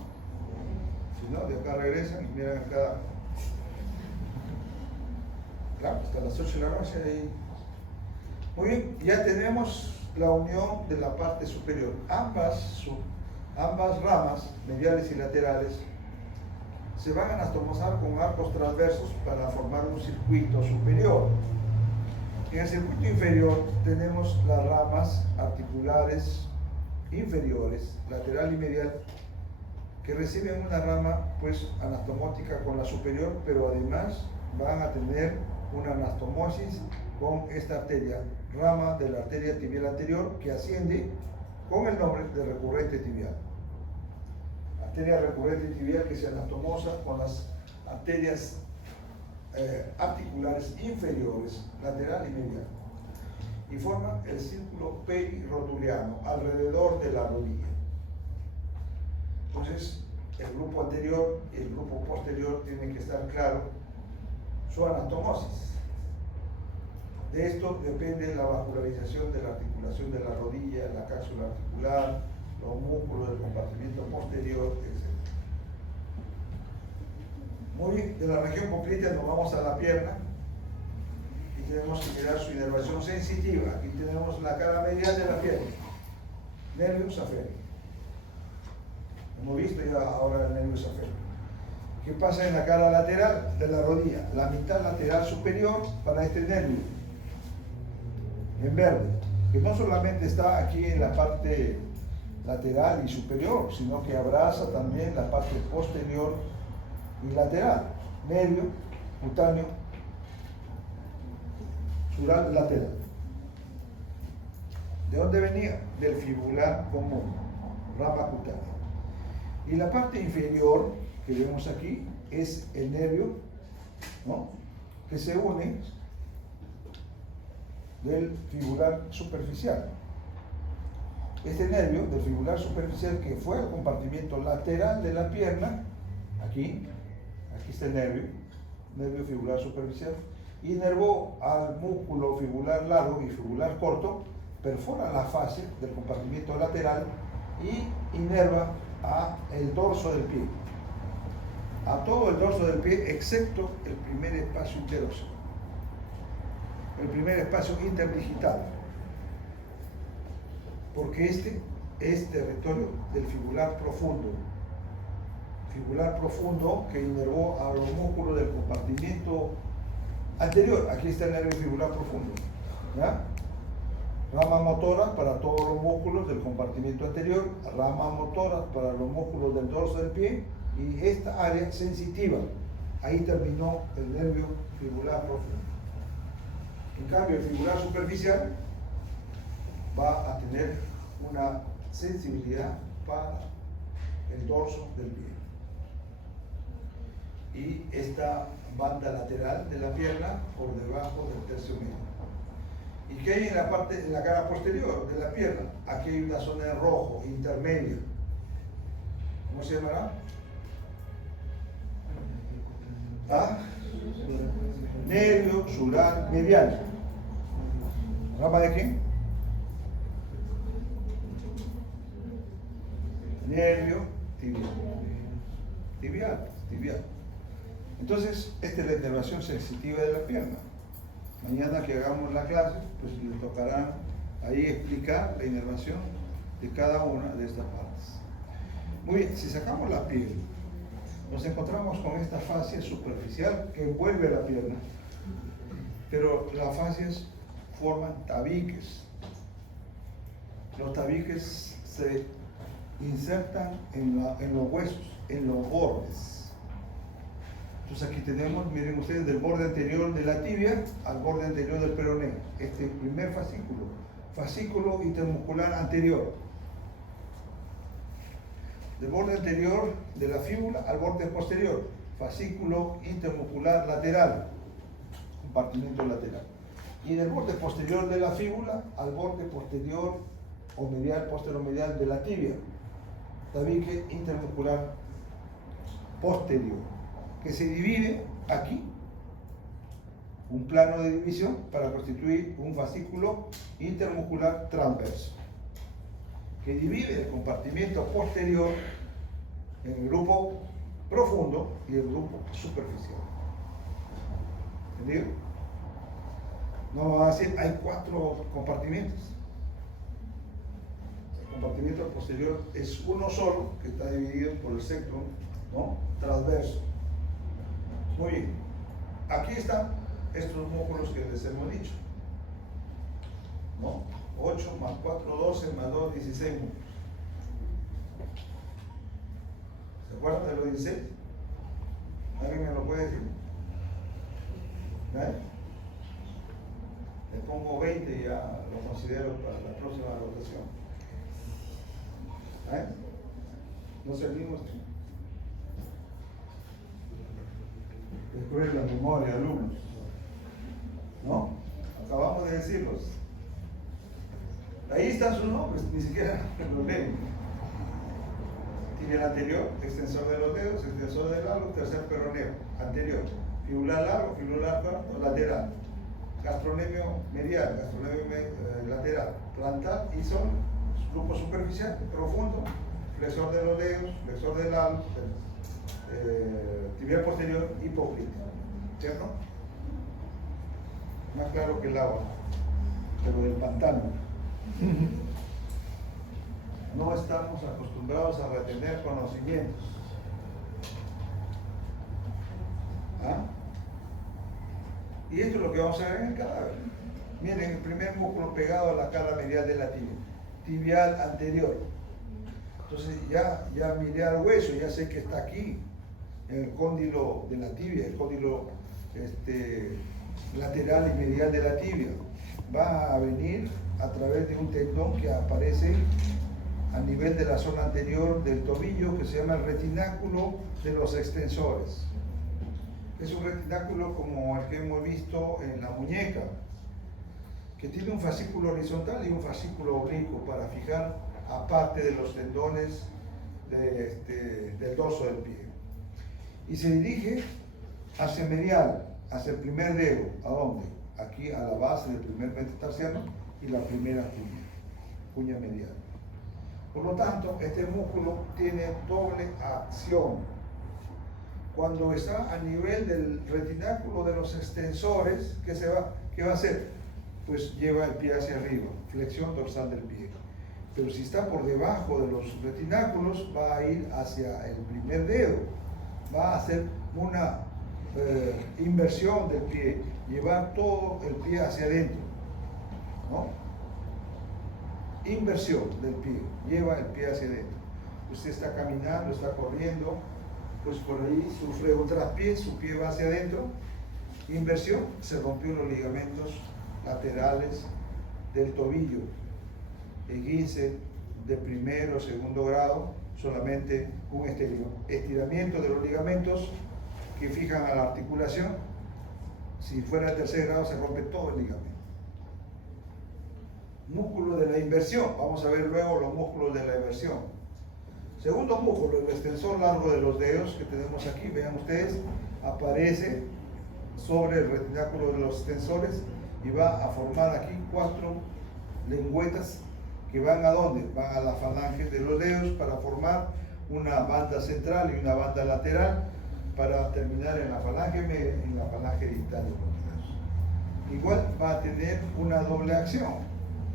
Si no, de acá regresan y miran acá. Claro, hasta las 8 de la noche ahí. Muy bien, ya tenemos la unión de la parte superior. Ambas ramas, mediales y laterales, se van a anastomosar con arcos transversos para formar un circuito superior. En el circuito inferior tenemos las ramas articulares inferiores, lateral y medial, que reciben una rama pues anastomótica con la superior, pero además van a tener una anastomosis con esta arteria, rama de la arteria tibial anterior, que asciende con el nombre de recurrente tibial. Arteria recurrente tibial que se anastomosa con las arterias articulares inferiores, lateral y medial, y forma el círculo perirotuliano alrededor de la rodilla. Entonces, el grupo anterior y el grupo posterior tienen que estar claro su anastomosis. De esto depende la vascularización de la articulación de la rodilla, la cápsula articular, los músculos del compartimiento posterior, etc. Muy bien, de la región poplitea nos vamos a la pierna y tenemos que mirar su inervación sensitiva. Aquí tenemos la cara medial de la pierna, nervio safénico. Hemos visto ya ahora el nervio safénico. ¿Qué pasa en la cara lateral de la rodilla? La mitad lateral superior para este nervio, en verde, que no solamente está aquí en la parte lateral y superior, sino que abraza también la parte posterior y lateral, nervio, cutáneo, sural, lateral. ¿De dónde venía? Del fibular común, rama cutánea. Y la parte inferior que vemos aquí es el nervio, ¿no?, que se une del fibular superficial. Este nervio del fibular superficial, que fue al compartimiento lateral de la pierna, aquí está el nervio fibular superficial, inervó al músculo fibular largo y fibular corto, perfora la fase del compartimiento lateral y inerva a el dorso del pie, a todo el dorso del pie, excepto el primer espacio interóseo, el primer espacio interdigital, porque este es territorio del fibular profundo que inervó a los músculos del compartimiento anterior. Aquí está el nervio fibular profundo, ¿ya? Rama motora para todos los músculos del compartimiento anterior, rama motora para los músculos del dorso del pie, y esta área sensitiva, ahí terminó el nervio fibular profundo. En cambio, el fibular superficial va a tener una sensibilidad para el dorso del pie. Y esta banda lateral de la pierna por debajo del tercio medio. ¿Y qué hay en la cara posterior de la pierna? Aquí hay una zona en rojo, intermedia. ¿Cómo se llamará? ¿Ah? Nervio sural medial. ¿Rama de quién? Nervio tibial. Tibial. Entonces, esta es la inervación sensitiva de la pierna. Mañana que hagamos la clase, pues le tocará ahí explicar la inervación de cada una de estas partes. Muy bien, si sacamos la piel, nos encontramos con esta fascia superficial que envuelve la pierna, pero las fascias forman tabiques. Los tabiques se insertan en los huesos, en los bordes. Entonces aquí tenemos, miren ustedes, del borde anterior de la tibia al borde anterior del peroné. Este primer fascículo intermuscular anterior. Del borde anterior de la fíbula al borde posterior, fascículo intermuscular lateral, compartimento lateral. Y del borde posterior de la fíbula al borde posterior o medial, posteromedial de la tibia, tabique intermuscular posterior, que se divide aquí, un plano de división para constituir un fascículo intermuscular transverso, que divide el compartimento posterior en el grupo profundo y el grupo superficial. ¿Entendido? No vamos a decir, hay 4 compartimentos. El compartimento posterior es uno solo, que está dividido por el sector, ¿no?, transverso. Muy bien, aquí están estos músculos que les hemos dicho, ¿no? 8 más 4, 12 más 2, 16 músculos. ¿Se acuerdan de los 16? ¿Alguien me lo puede decir? ¿Eh? Le pongo 20 y ya lo considero para la próxima rotación. ¿Eh? ¿No servimos? Después la memoria, alumnos. ¿No? Acabamos de decirlos. Ahí están sus nombres, ni siquiera los leen. Tibial anterior, extensor de los dedos, extensor del largo, tercer peroneo, anterior. Fibular largo, fibular corto, lateral. Gastronemio medial, gastronemio lateral. Plantar y son grupo superficial, profundo, flexor de los dedos, flexor del largo, tibial posterior, hipoclíteo, ¿cierto? Más claro que el agua, pero del pantano. No estamos acostumbrados a retener conocimientos. ¿Ah? Y esto es lo que vamos a ver en el cadáver. Miren, el primer músculo pegado a la cara medial de la tibia, tibial anterior. Entonces ya miré al hueso, ya sé que está aquí, en el cóndilo de la tibia, el cóndilo lateral y medial de la tibia. Va a venir a través de un tendón que aparece a nivel de la zona anterior del tobillo, que se llama el retináculo de los extensores. Es un retináculo como el que hemos visto en la muñeca, que tiene un fascículo horizontal y un fascículo oblicuo para fijar aparte de los tendones del dorso del pie. Y se dirige hacia medial, hacia el primer dedo. ¿A dónde? Aquí a la base del primer metatarsiano y la primera cuña medial. Por lo tanto, este músculo tiene doble acción. Cuando está a nivel del retináculo de los extensores, ¿qué va a hacer? Pues lleva el pie hacia arriba, flexión dorsal del pie. Pero si está por debajo de los retináculos, va a ir hacia el primer dedo, va a hacer una inversión del pie, llevar todo el pie hacia adentro, ¿no? Inversión del pie, lleva el pie hacia adentro. Usted está caminando, está corriendo, pues por ahí sufre un traspié, su pie va hacia adentro, inversión, se rompió los ligamentos laterales del tobillo, esguince de primer o segundo grado, solamente un estiramiento de los ligamentos que fijan a la articulación. Si fuera el tercer grado se rompe todo el ligamento. músculo de la inversión. Vamos a ver luego los músculos de la inversión. Segundo músculo, el extensor largo de los dedos que tenemos aquí, vean ustedes, aparece sobre el retináculo de los extensores y va a formar aquí 4 lengüetas que van ¿a dónde? Van a las falanges de los dedos para formar una banda central y una banda lateral para terminar en la falange media y en la falange distal de los dedos. Igual va a tener una doble acción,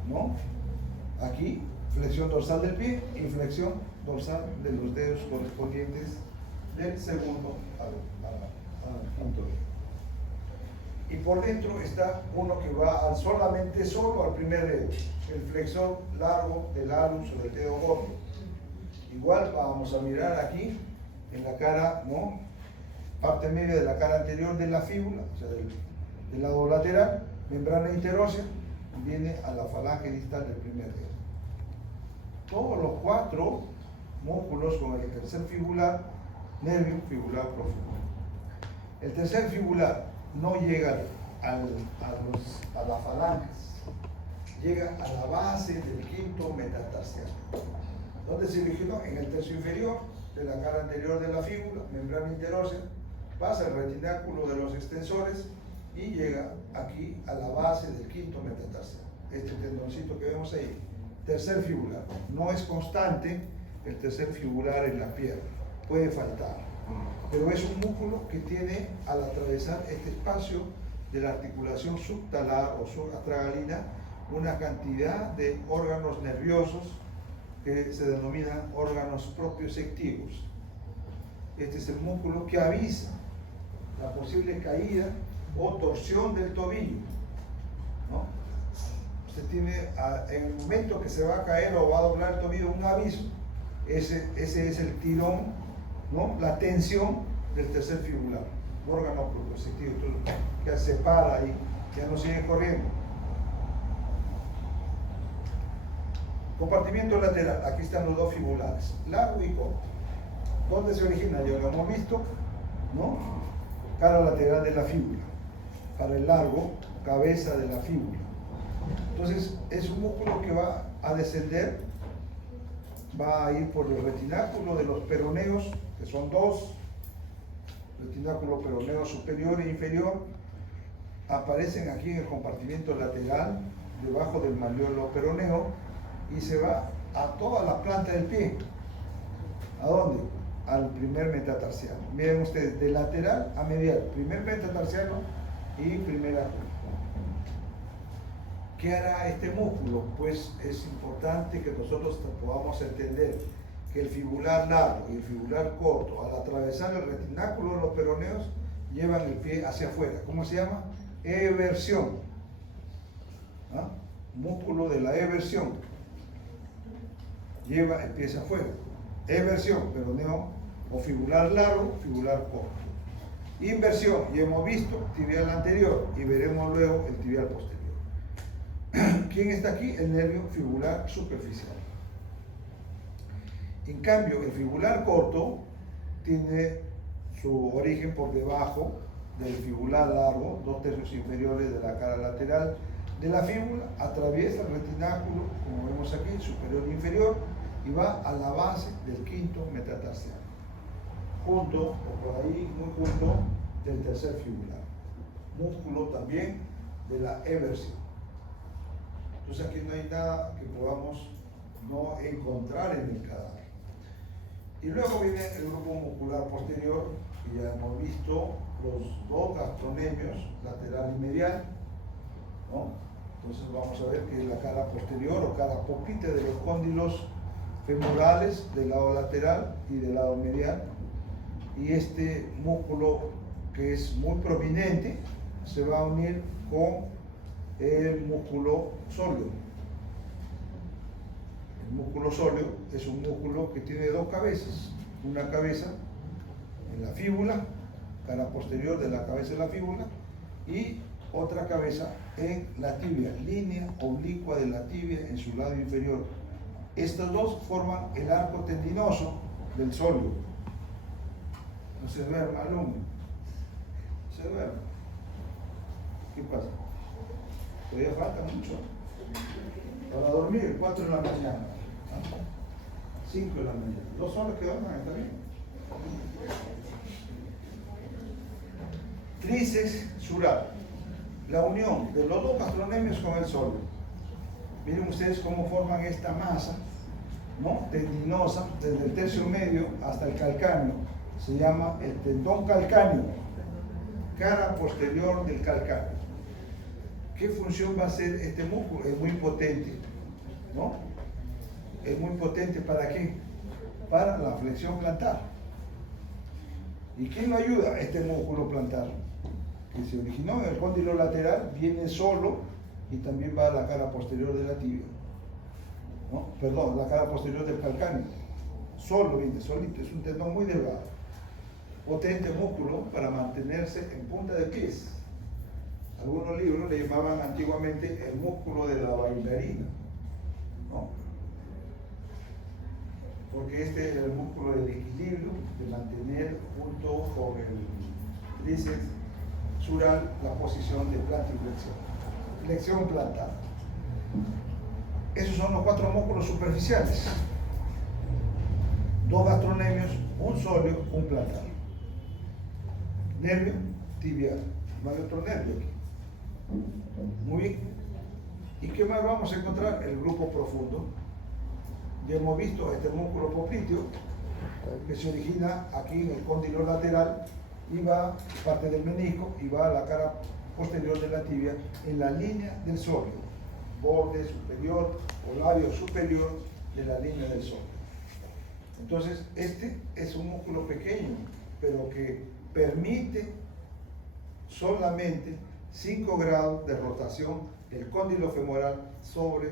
¿no? Aquí, flexión dorsal del pie y flexión dorsal de los dedos correspondientes del segundo al quinto dedo. Y por dentro está uno que va solamente solo al primer dedo, el flexor largo del alus o del dedo gordo. Igual vamos a mirar aquí en la cara, ¿no? Parte media de la cara anterior de la fíbula, o sea, del lado lateral, membrana interósea, viene a la falange distal del primer dedo. Todos los 4 músculos con el tercer fibular, nervio fibular profundo. El tercer fibular no llega a las falanges, llega a la base del quinto metatarsiano. ¿Dónde se originó? En el tercio inferior de la cara anterior de la fíbula, membrana interósea, pasa el retináculo de los extensores y llega aquí a la base del quinto metatarsiano. Este tendoncito que vemos ahí, tercer fibular. No es constante el tercer fibular en la pierna, puede faltar, pero es un músculo que tiene, al atravesar este espacio de la articulación subtalar o subastragalina, una cantidad de órganos nerviosos que se denominan órganos propioceptivos. Este es el músculo que avisa la posible caída o torsión del tobillo, ¿no? Usted tiene, en el momento que se va a caer o va a doblar el tobillo, un aviso. Ese es el tirón, ¿no? La tensión del tercer fibular, órgano propioceptivo, que se para ahí, ya no sigue corriendo. Compartimiento lateral, aquí están los 2 fibulares, largo y corto. ¿Dónde se origina? Ya lo hemos visto, ¿no? Cara lateral de la fíbula. Para el largo, cabeza de la fíbula. Entonces, es un músculo que va a descender, va a ir por el retináculo de los peroneos, que son 2, retináculo peroneo superior e inferior, aparecen aquí en el compartimento lateral, debajo del malleolo peroneo, y se va a toda la planta del pie. ¿A dónde? Al primer metatarsiano. Miren ustedes, de lateral a medial, primer metatarsiano y primera curva. ¿Qué hará este músculo? Pues es importante que nosotros podamos entender que el fibular largo y el fibular corto, al atravesar el retináculo de los peroneos, llevan el pie hacia afuera. ¿Cómo se llama? Eversión. ¿Ah? Músculo de la eversión. Lleva el pie hacia afuera. Eversión, peroneo o fibular largo, fibular corto. Inversión, ya hemos visto tibial anterior y veremos luego el tibial posterior. ¿Quién está aquí? El nervio fibular superficial. En cambio, el fibular corto tiene su origen por debajo del fibular largo, 2 tercios inferiores de la cara lateral de la fíbula, atraviesa el retináculo, como vemos aquí, superior e inferior, y va a la base del quinto metatarsiano, junto, o por ahí, muy junto del tercer fibular. Músculo también de la eversión. Entonces aquí no hay nada que podamos no encontrar en el cadáver. Y luego viene el grupo muscular posterior, que ya hemos visto los 2 gastronemios, lateral y medial, ¿no? Entonces vamos a ver que la cara posterior o cara poquita de los cóndilos femorales del lado lateral y del lado medial, y este músculo que es muy prominente se va a unir con el músculo sóleo. El músculo sóleo es un músculo que tiene 2 cabezas, una cabeza en la fíbula, cara posterior de la cabeza de la fíbula, y otra cabeza en la tibia, línea oblicua de la tibia en su lado inferior. Estos 2 forman el arco tendinoso del sóleo. No se duerma, alumno. Se duerma. ¿Qué pasa? Todavía falta mucho. Para dormir, 4 de la mañana, 5 de la mañana. 2 horas que duerman, está bien. Tríceps sural, la unión de los dos gastronemios con el sólido. Miren ustedes cómo forman esta masa, ¿no? Tendinosa, desde el tercio medio hasta el calcáneo. Se llama el tendón calcáneo, cara posterior del calcáneo. ¿Qué función va a hacer este músculo? Es muy potente, ¿no? Es muy potente, ¿para qué? Para la flexión plantar. ¿Y quién lo ayuda? Este músculo plantar, que se originó en el cóndilo lateral, viene solo y también va a la cara posterior de la tibia, ¿no? Perdón, la cara posterior del calcáneo. Solo viene, solito, es un tendón muy delgado. Potente músculo para mantenerse en punta de pies. Algunos libros le llamaban antiguamente el músculo de la bailarina, ¿no? Porque este es el músculo del equilibrio, de mantener junto con el tríceps sural la posición de plantiflexión. Flexión plantar. Esos son los 4 músculos superficiales. 2 gastronemios, un sóleo, un plantar. Nervio tibial. No hay otro nervio aquí. Muy bien. ¿Y qué más vamos a encontrar? El grupo profundo. Ya hemos visto este músculo popliteo que se origina aquí en el cóndilo lateral y va parte del menisco y va a la cara posterior de la tibia en la línea del sóleo, borde superior o labio superior de la línea del sóleo. Entonces, este es un músculo pequeño, pero que permite solamente 5 grados de rotación del cóndilo femoral sobre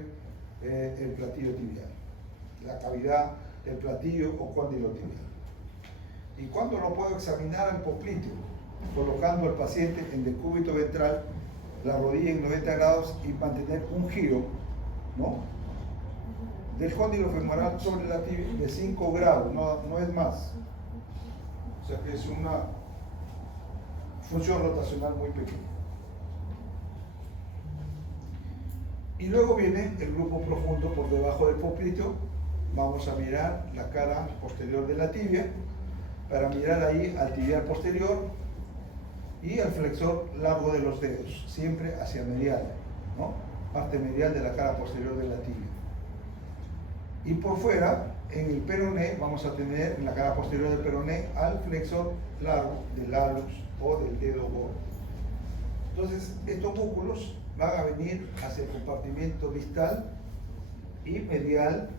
el platillo tibial, la cavidad del platillo o cóndilo tibial. ¿Y cuándo lo puedo examinar al popliteo? Colocando al paciente en decúbito ventral, la rodilla en 90 grados y mantener un giro, ¿no?, del cóndilo femoral sobre la tibia de 5 grados, no es más. O sea que es una función rotacional muy pequeña. Y luego viene el grupo profundo por debajo del popliteo. Vamos a mirar la cara posterior de la tibia para mirar ahí al tibial posterior y al flexor largo de los dedos, siempre hacia medial, ¿no? Parte medial de la cara posterior de la tibia. Y por fuera, en el peroné, vamos a tener en la cara posterior del peroné al flexor largo del hallux o del dedo gordo. Entonces, estos músculos van a venir hacia el compartimento distal y medial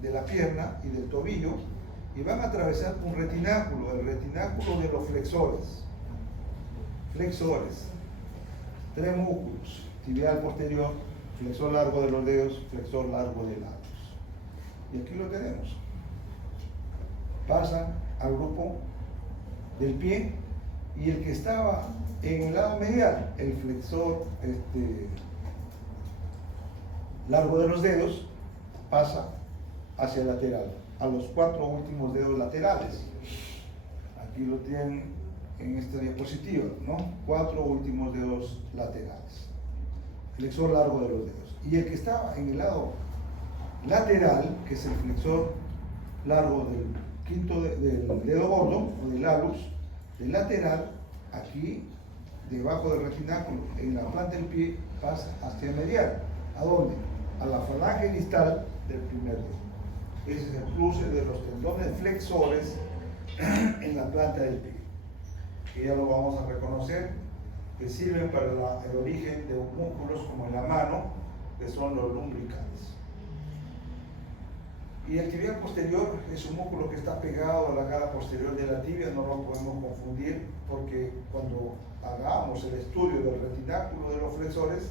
de la pierna y del tobillo y van a atravesar un retináculo, el retináculo de los flexores. Flexores, 3 músculos, tibial posterior, flexor largo de los dedos, flexor largo del hallux. Y aquí lo tenemos. Pasan al grupo del pie y el que estaba en el lado medial, el flexor largo de los dedos, pasa hacia el lateral, a los 4 últimos dedos laterales. Aquí lo tienen en esta diapositiva, ¿no? 4 últimos dedos laterales. Flexor largo de los dedos. Y el que estaba en el lado lateral, que es el flexor largo del del dedo gordo o del hallux, del lateral, aquí debajo del retináculo, en la planta del pie, pasa hacia el medial. ¿A dónde? A la falange distal del primer dedo. Ese es el cruce de los tendones flexores en la planta del pie, que ya lo vamos a reconocer, que sirven para el origen de músculos como en la mano, que son los lumbricales. Y el tibial posterior es un músculo que está pegado a la cara posterior de la tibia, no lo podemos confundir, porque cuando hagamos el estudio del retináculo de los flexores,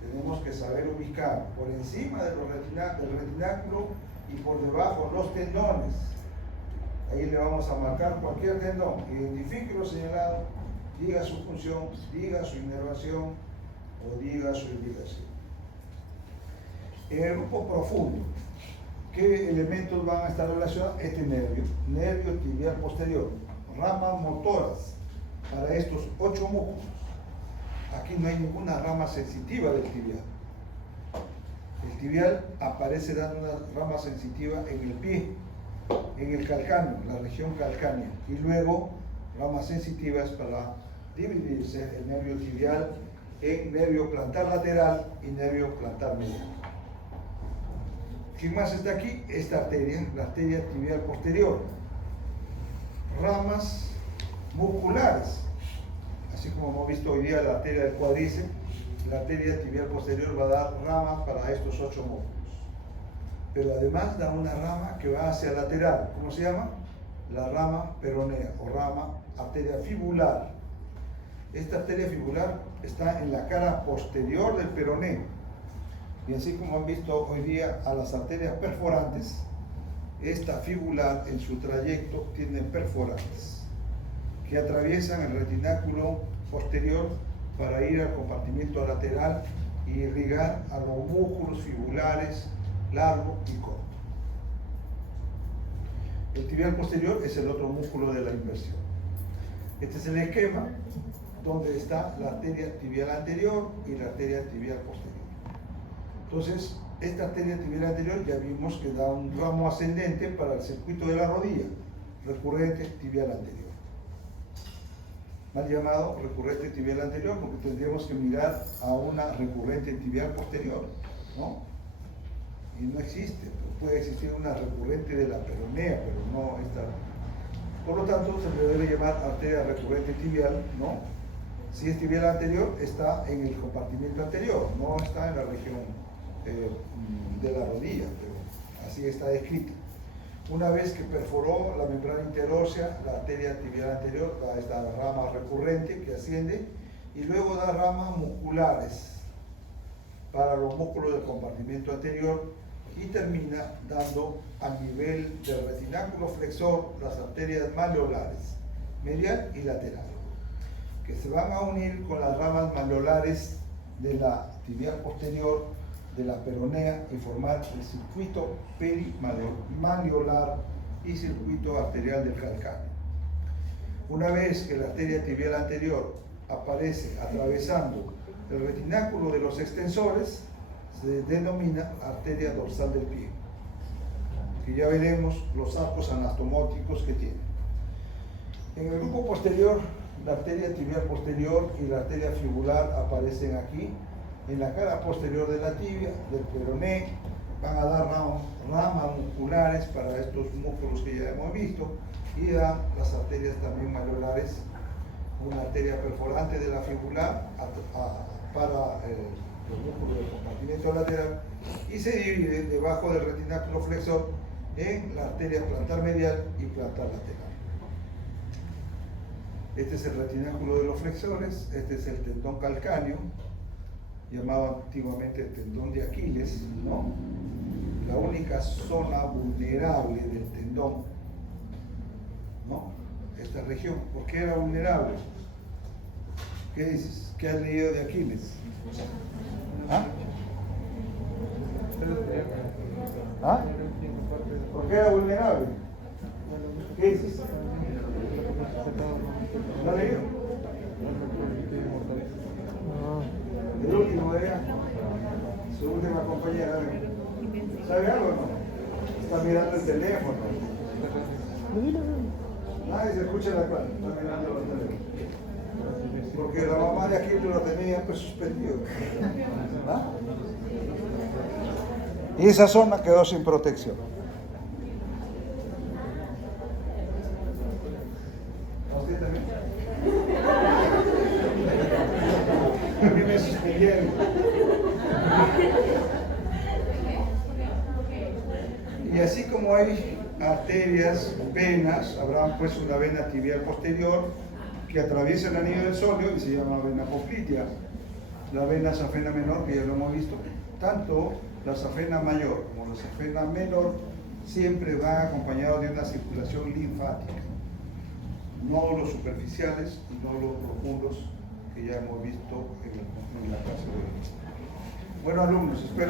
tenemos que saber ubicar por encima de del retináculo y por debajo los tendones. Ahí le vamos a marcar cualquier tendón, identifíquelo señalado, diga su función, diga su inervación o diga su irrigación. En el grupo profundo, ¿qué elementos van a estar relacionados? Este nervio tibial posterior, ramas motoras para estos 8 músculos. Aquí no hay ninguna rama sensitiva del tibial. tibial aparece dando una rama sensitiva en el pie, en el calcáneo, la región calcánea, y luego ramas sensitivas para dividirse el nervio tibial en nervio plantar lateral y nervio plantar medial. ¿Quién más está aquí? Esta arteria, la arteria tibial posterior. Ramas musculares, así como hemos visto hoy día la arteria del cuádriceps, la arteria tibial posterior va a dar ramas para estos 8 músculos. Pero además da una rama que va hacia lateral. ¿Cómo se llama? La rama peronea o rama arteria fibular. Esta arteria fibular está en la cara posterior del peroneo. Y así como han visto hoy día a las arterias perforantes, esta fibular en su trayecto tiene perforantes que atraviesan el retináculo posterior para ir al compartimiento lateral y irrigar a los músculos fibulares largo y corto. El tibial posterior es el otro músculo de la inversión. Este es el esquema donde está la arteria tibial anterior y la arteria tibial posterior. Entonces, esta arteria tibial anterior ya vimos que da un ramo ascendente para el circuito de la rodilla, recurrente tibial anterior. Mal llamado recurrente tibial anterior porque tendríamos que mirar a una recurrente tibial posterior, ¿no? Y no existe, puede existir una recurrente de la peronea, pero no esta. Por lo tanto, se le debe llamar arteria recurrente tibial, ¿no? Si es tibial anterior, está en el compartimiento anterior, no está en la región de la rodilla, pero así está descrito. Una vez que perforó la membrana interósea, la arteria tibial anterior da esta rama recurrente que asciende y luego da ramas musculares para los músculos del compartimento anterior y termina dando a nivel del retináculo flexor las arterias maleolares, medial y lateral, que se van a unir con las ramas maleolares de la tibial posterior de la peronea y formar el circuito perimaleolar y circuito arterial del calcáneo. Una vez que la arteria tibial anterior aparece atravesando el retináculo de los extensores, se denomina arteria dorsal del pie, que ya veremos los arcos anastomóticos que tiene. En el grupo posterior, la arteria tibial posterior y la arteria fibular aparecen aquí. En la cara posterior de la tibia, del peroné, van a dar ramas musculares para estos músculos que ya hemos visto y dan las arterias también maleolares, una arteria perforante de la fibular para los músculos del compartimento lateral y se divide debajo del retináculo flexor en la arteria plantar medial y plantar lateral. Este es el retináculo de los flexores, este es el tendón calcáneo, llamado antiguamente el tendón de Aquiles, ¿no? La única zona vulnerable del tendón, ¿no? Esta región. ¿Por qué era vulnerable? ¿Qué dices? ¿Qué has leído de Aquiles? ¿Ah? ¿Ah? ¿Por qué era vulnerable? ¿Qué dices? ¿Lo has leído? El último de ella, su última compañera, ¿sabe algo o no? Está mirando el teléfono. Nadie se escucha la clase, está mirando el teléfono. Porque la mamá de aquí lo tenía pues suspendido. ¿Ah? Y esa zona quedó sin protección. ¿A usted también? A mí me suspendieron. Y así como hay arterias, venas, habrá pues una vena tibial posterior que atraviesa el anillo del sóleo y se llama vena poplitea. La vena safena menor, que ya lo hemos visto, tanto la safena mayor como la safena menor siempre van acompañados de una circulación linfática, nódulos superficiales y nódulos profundos que ya hemos visto en la clase de hoy. Bueno, alumnos, espero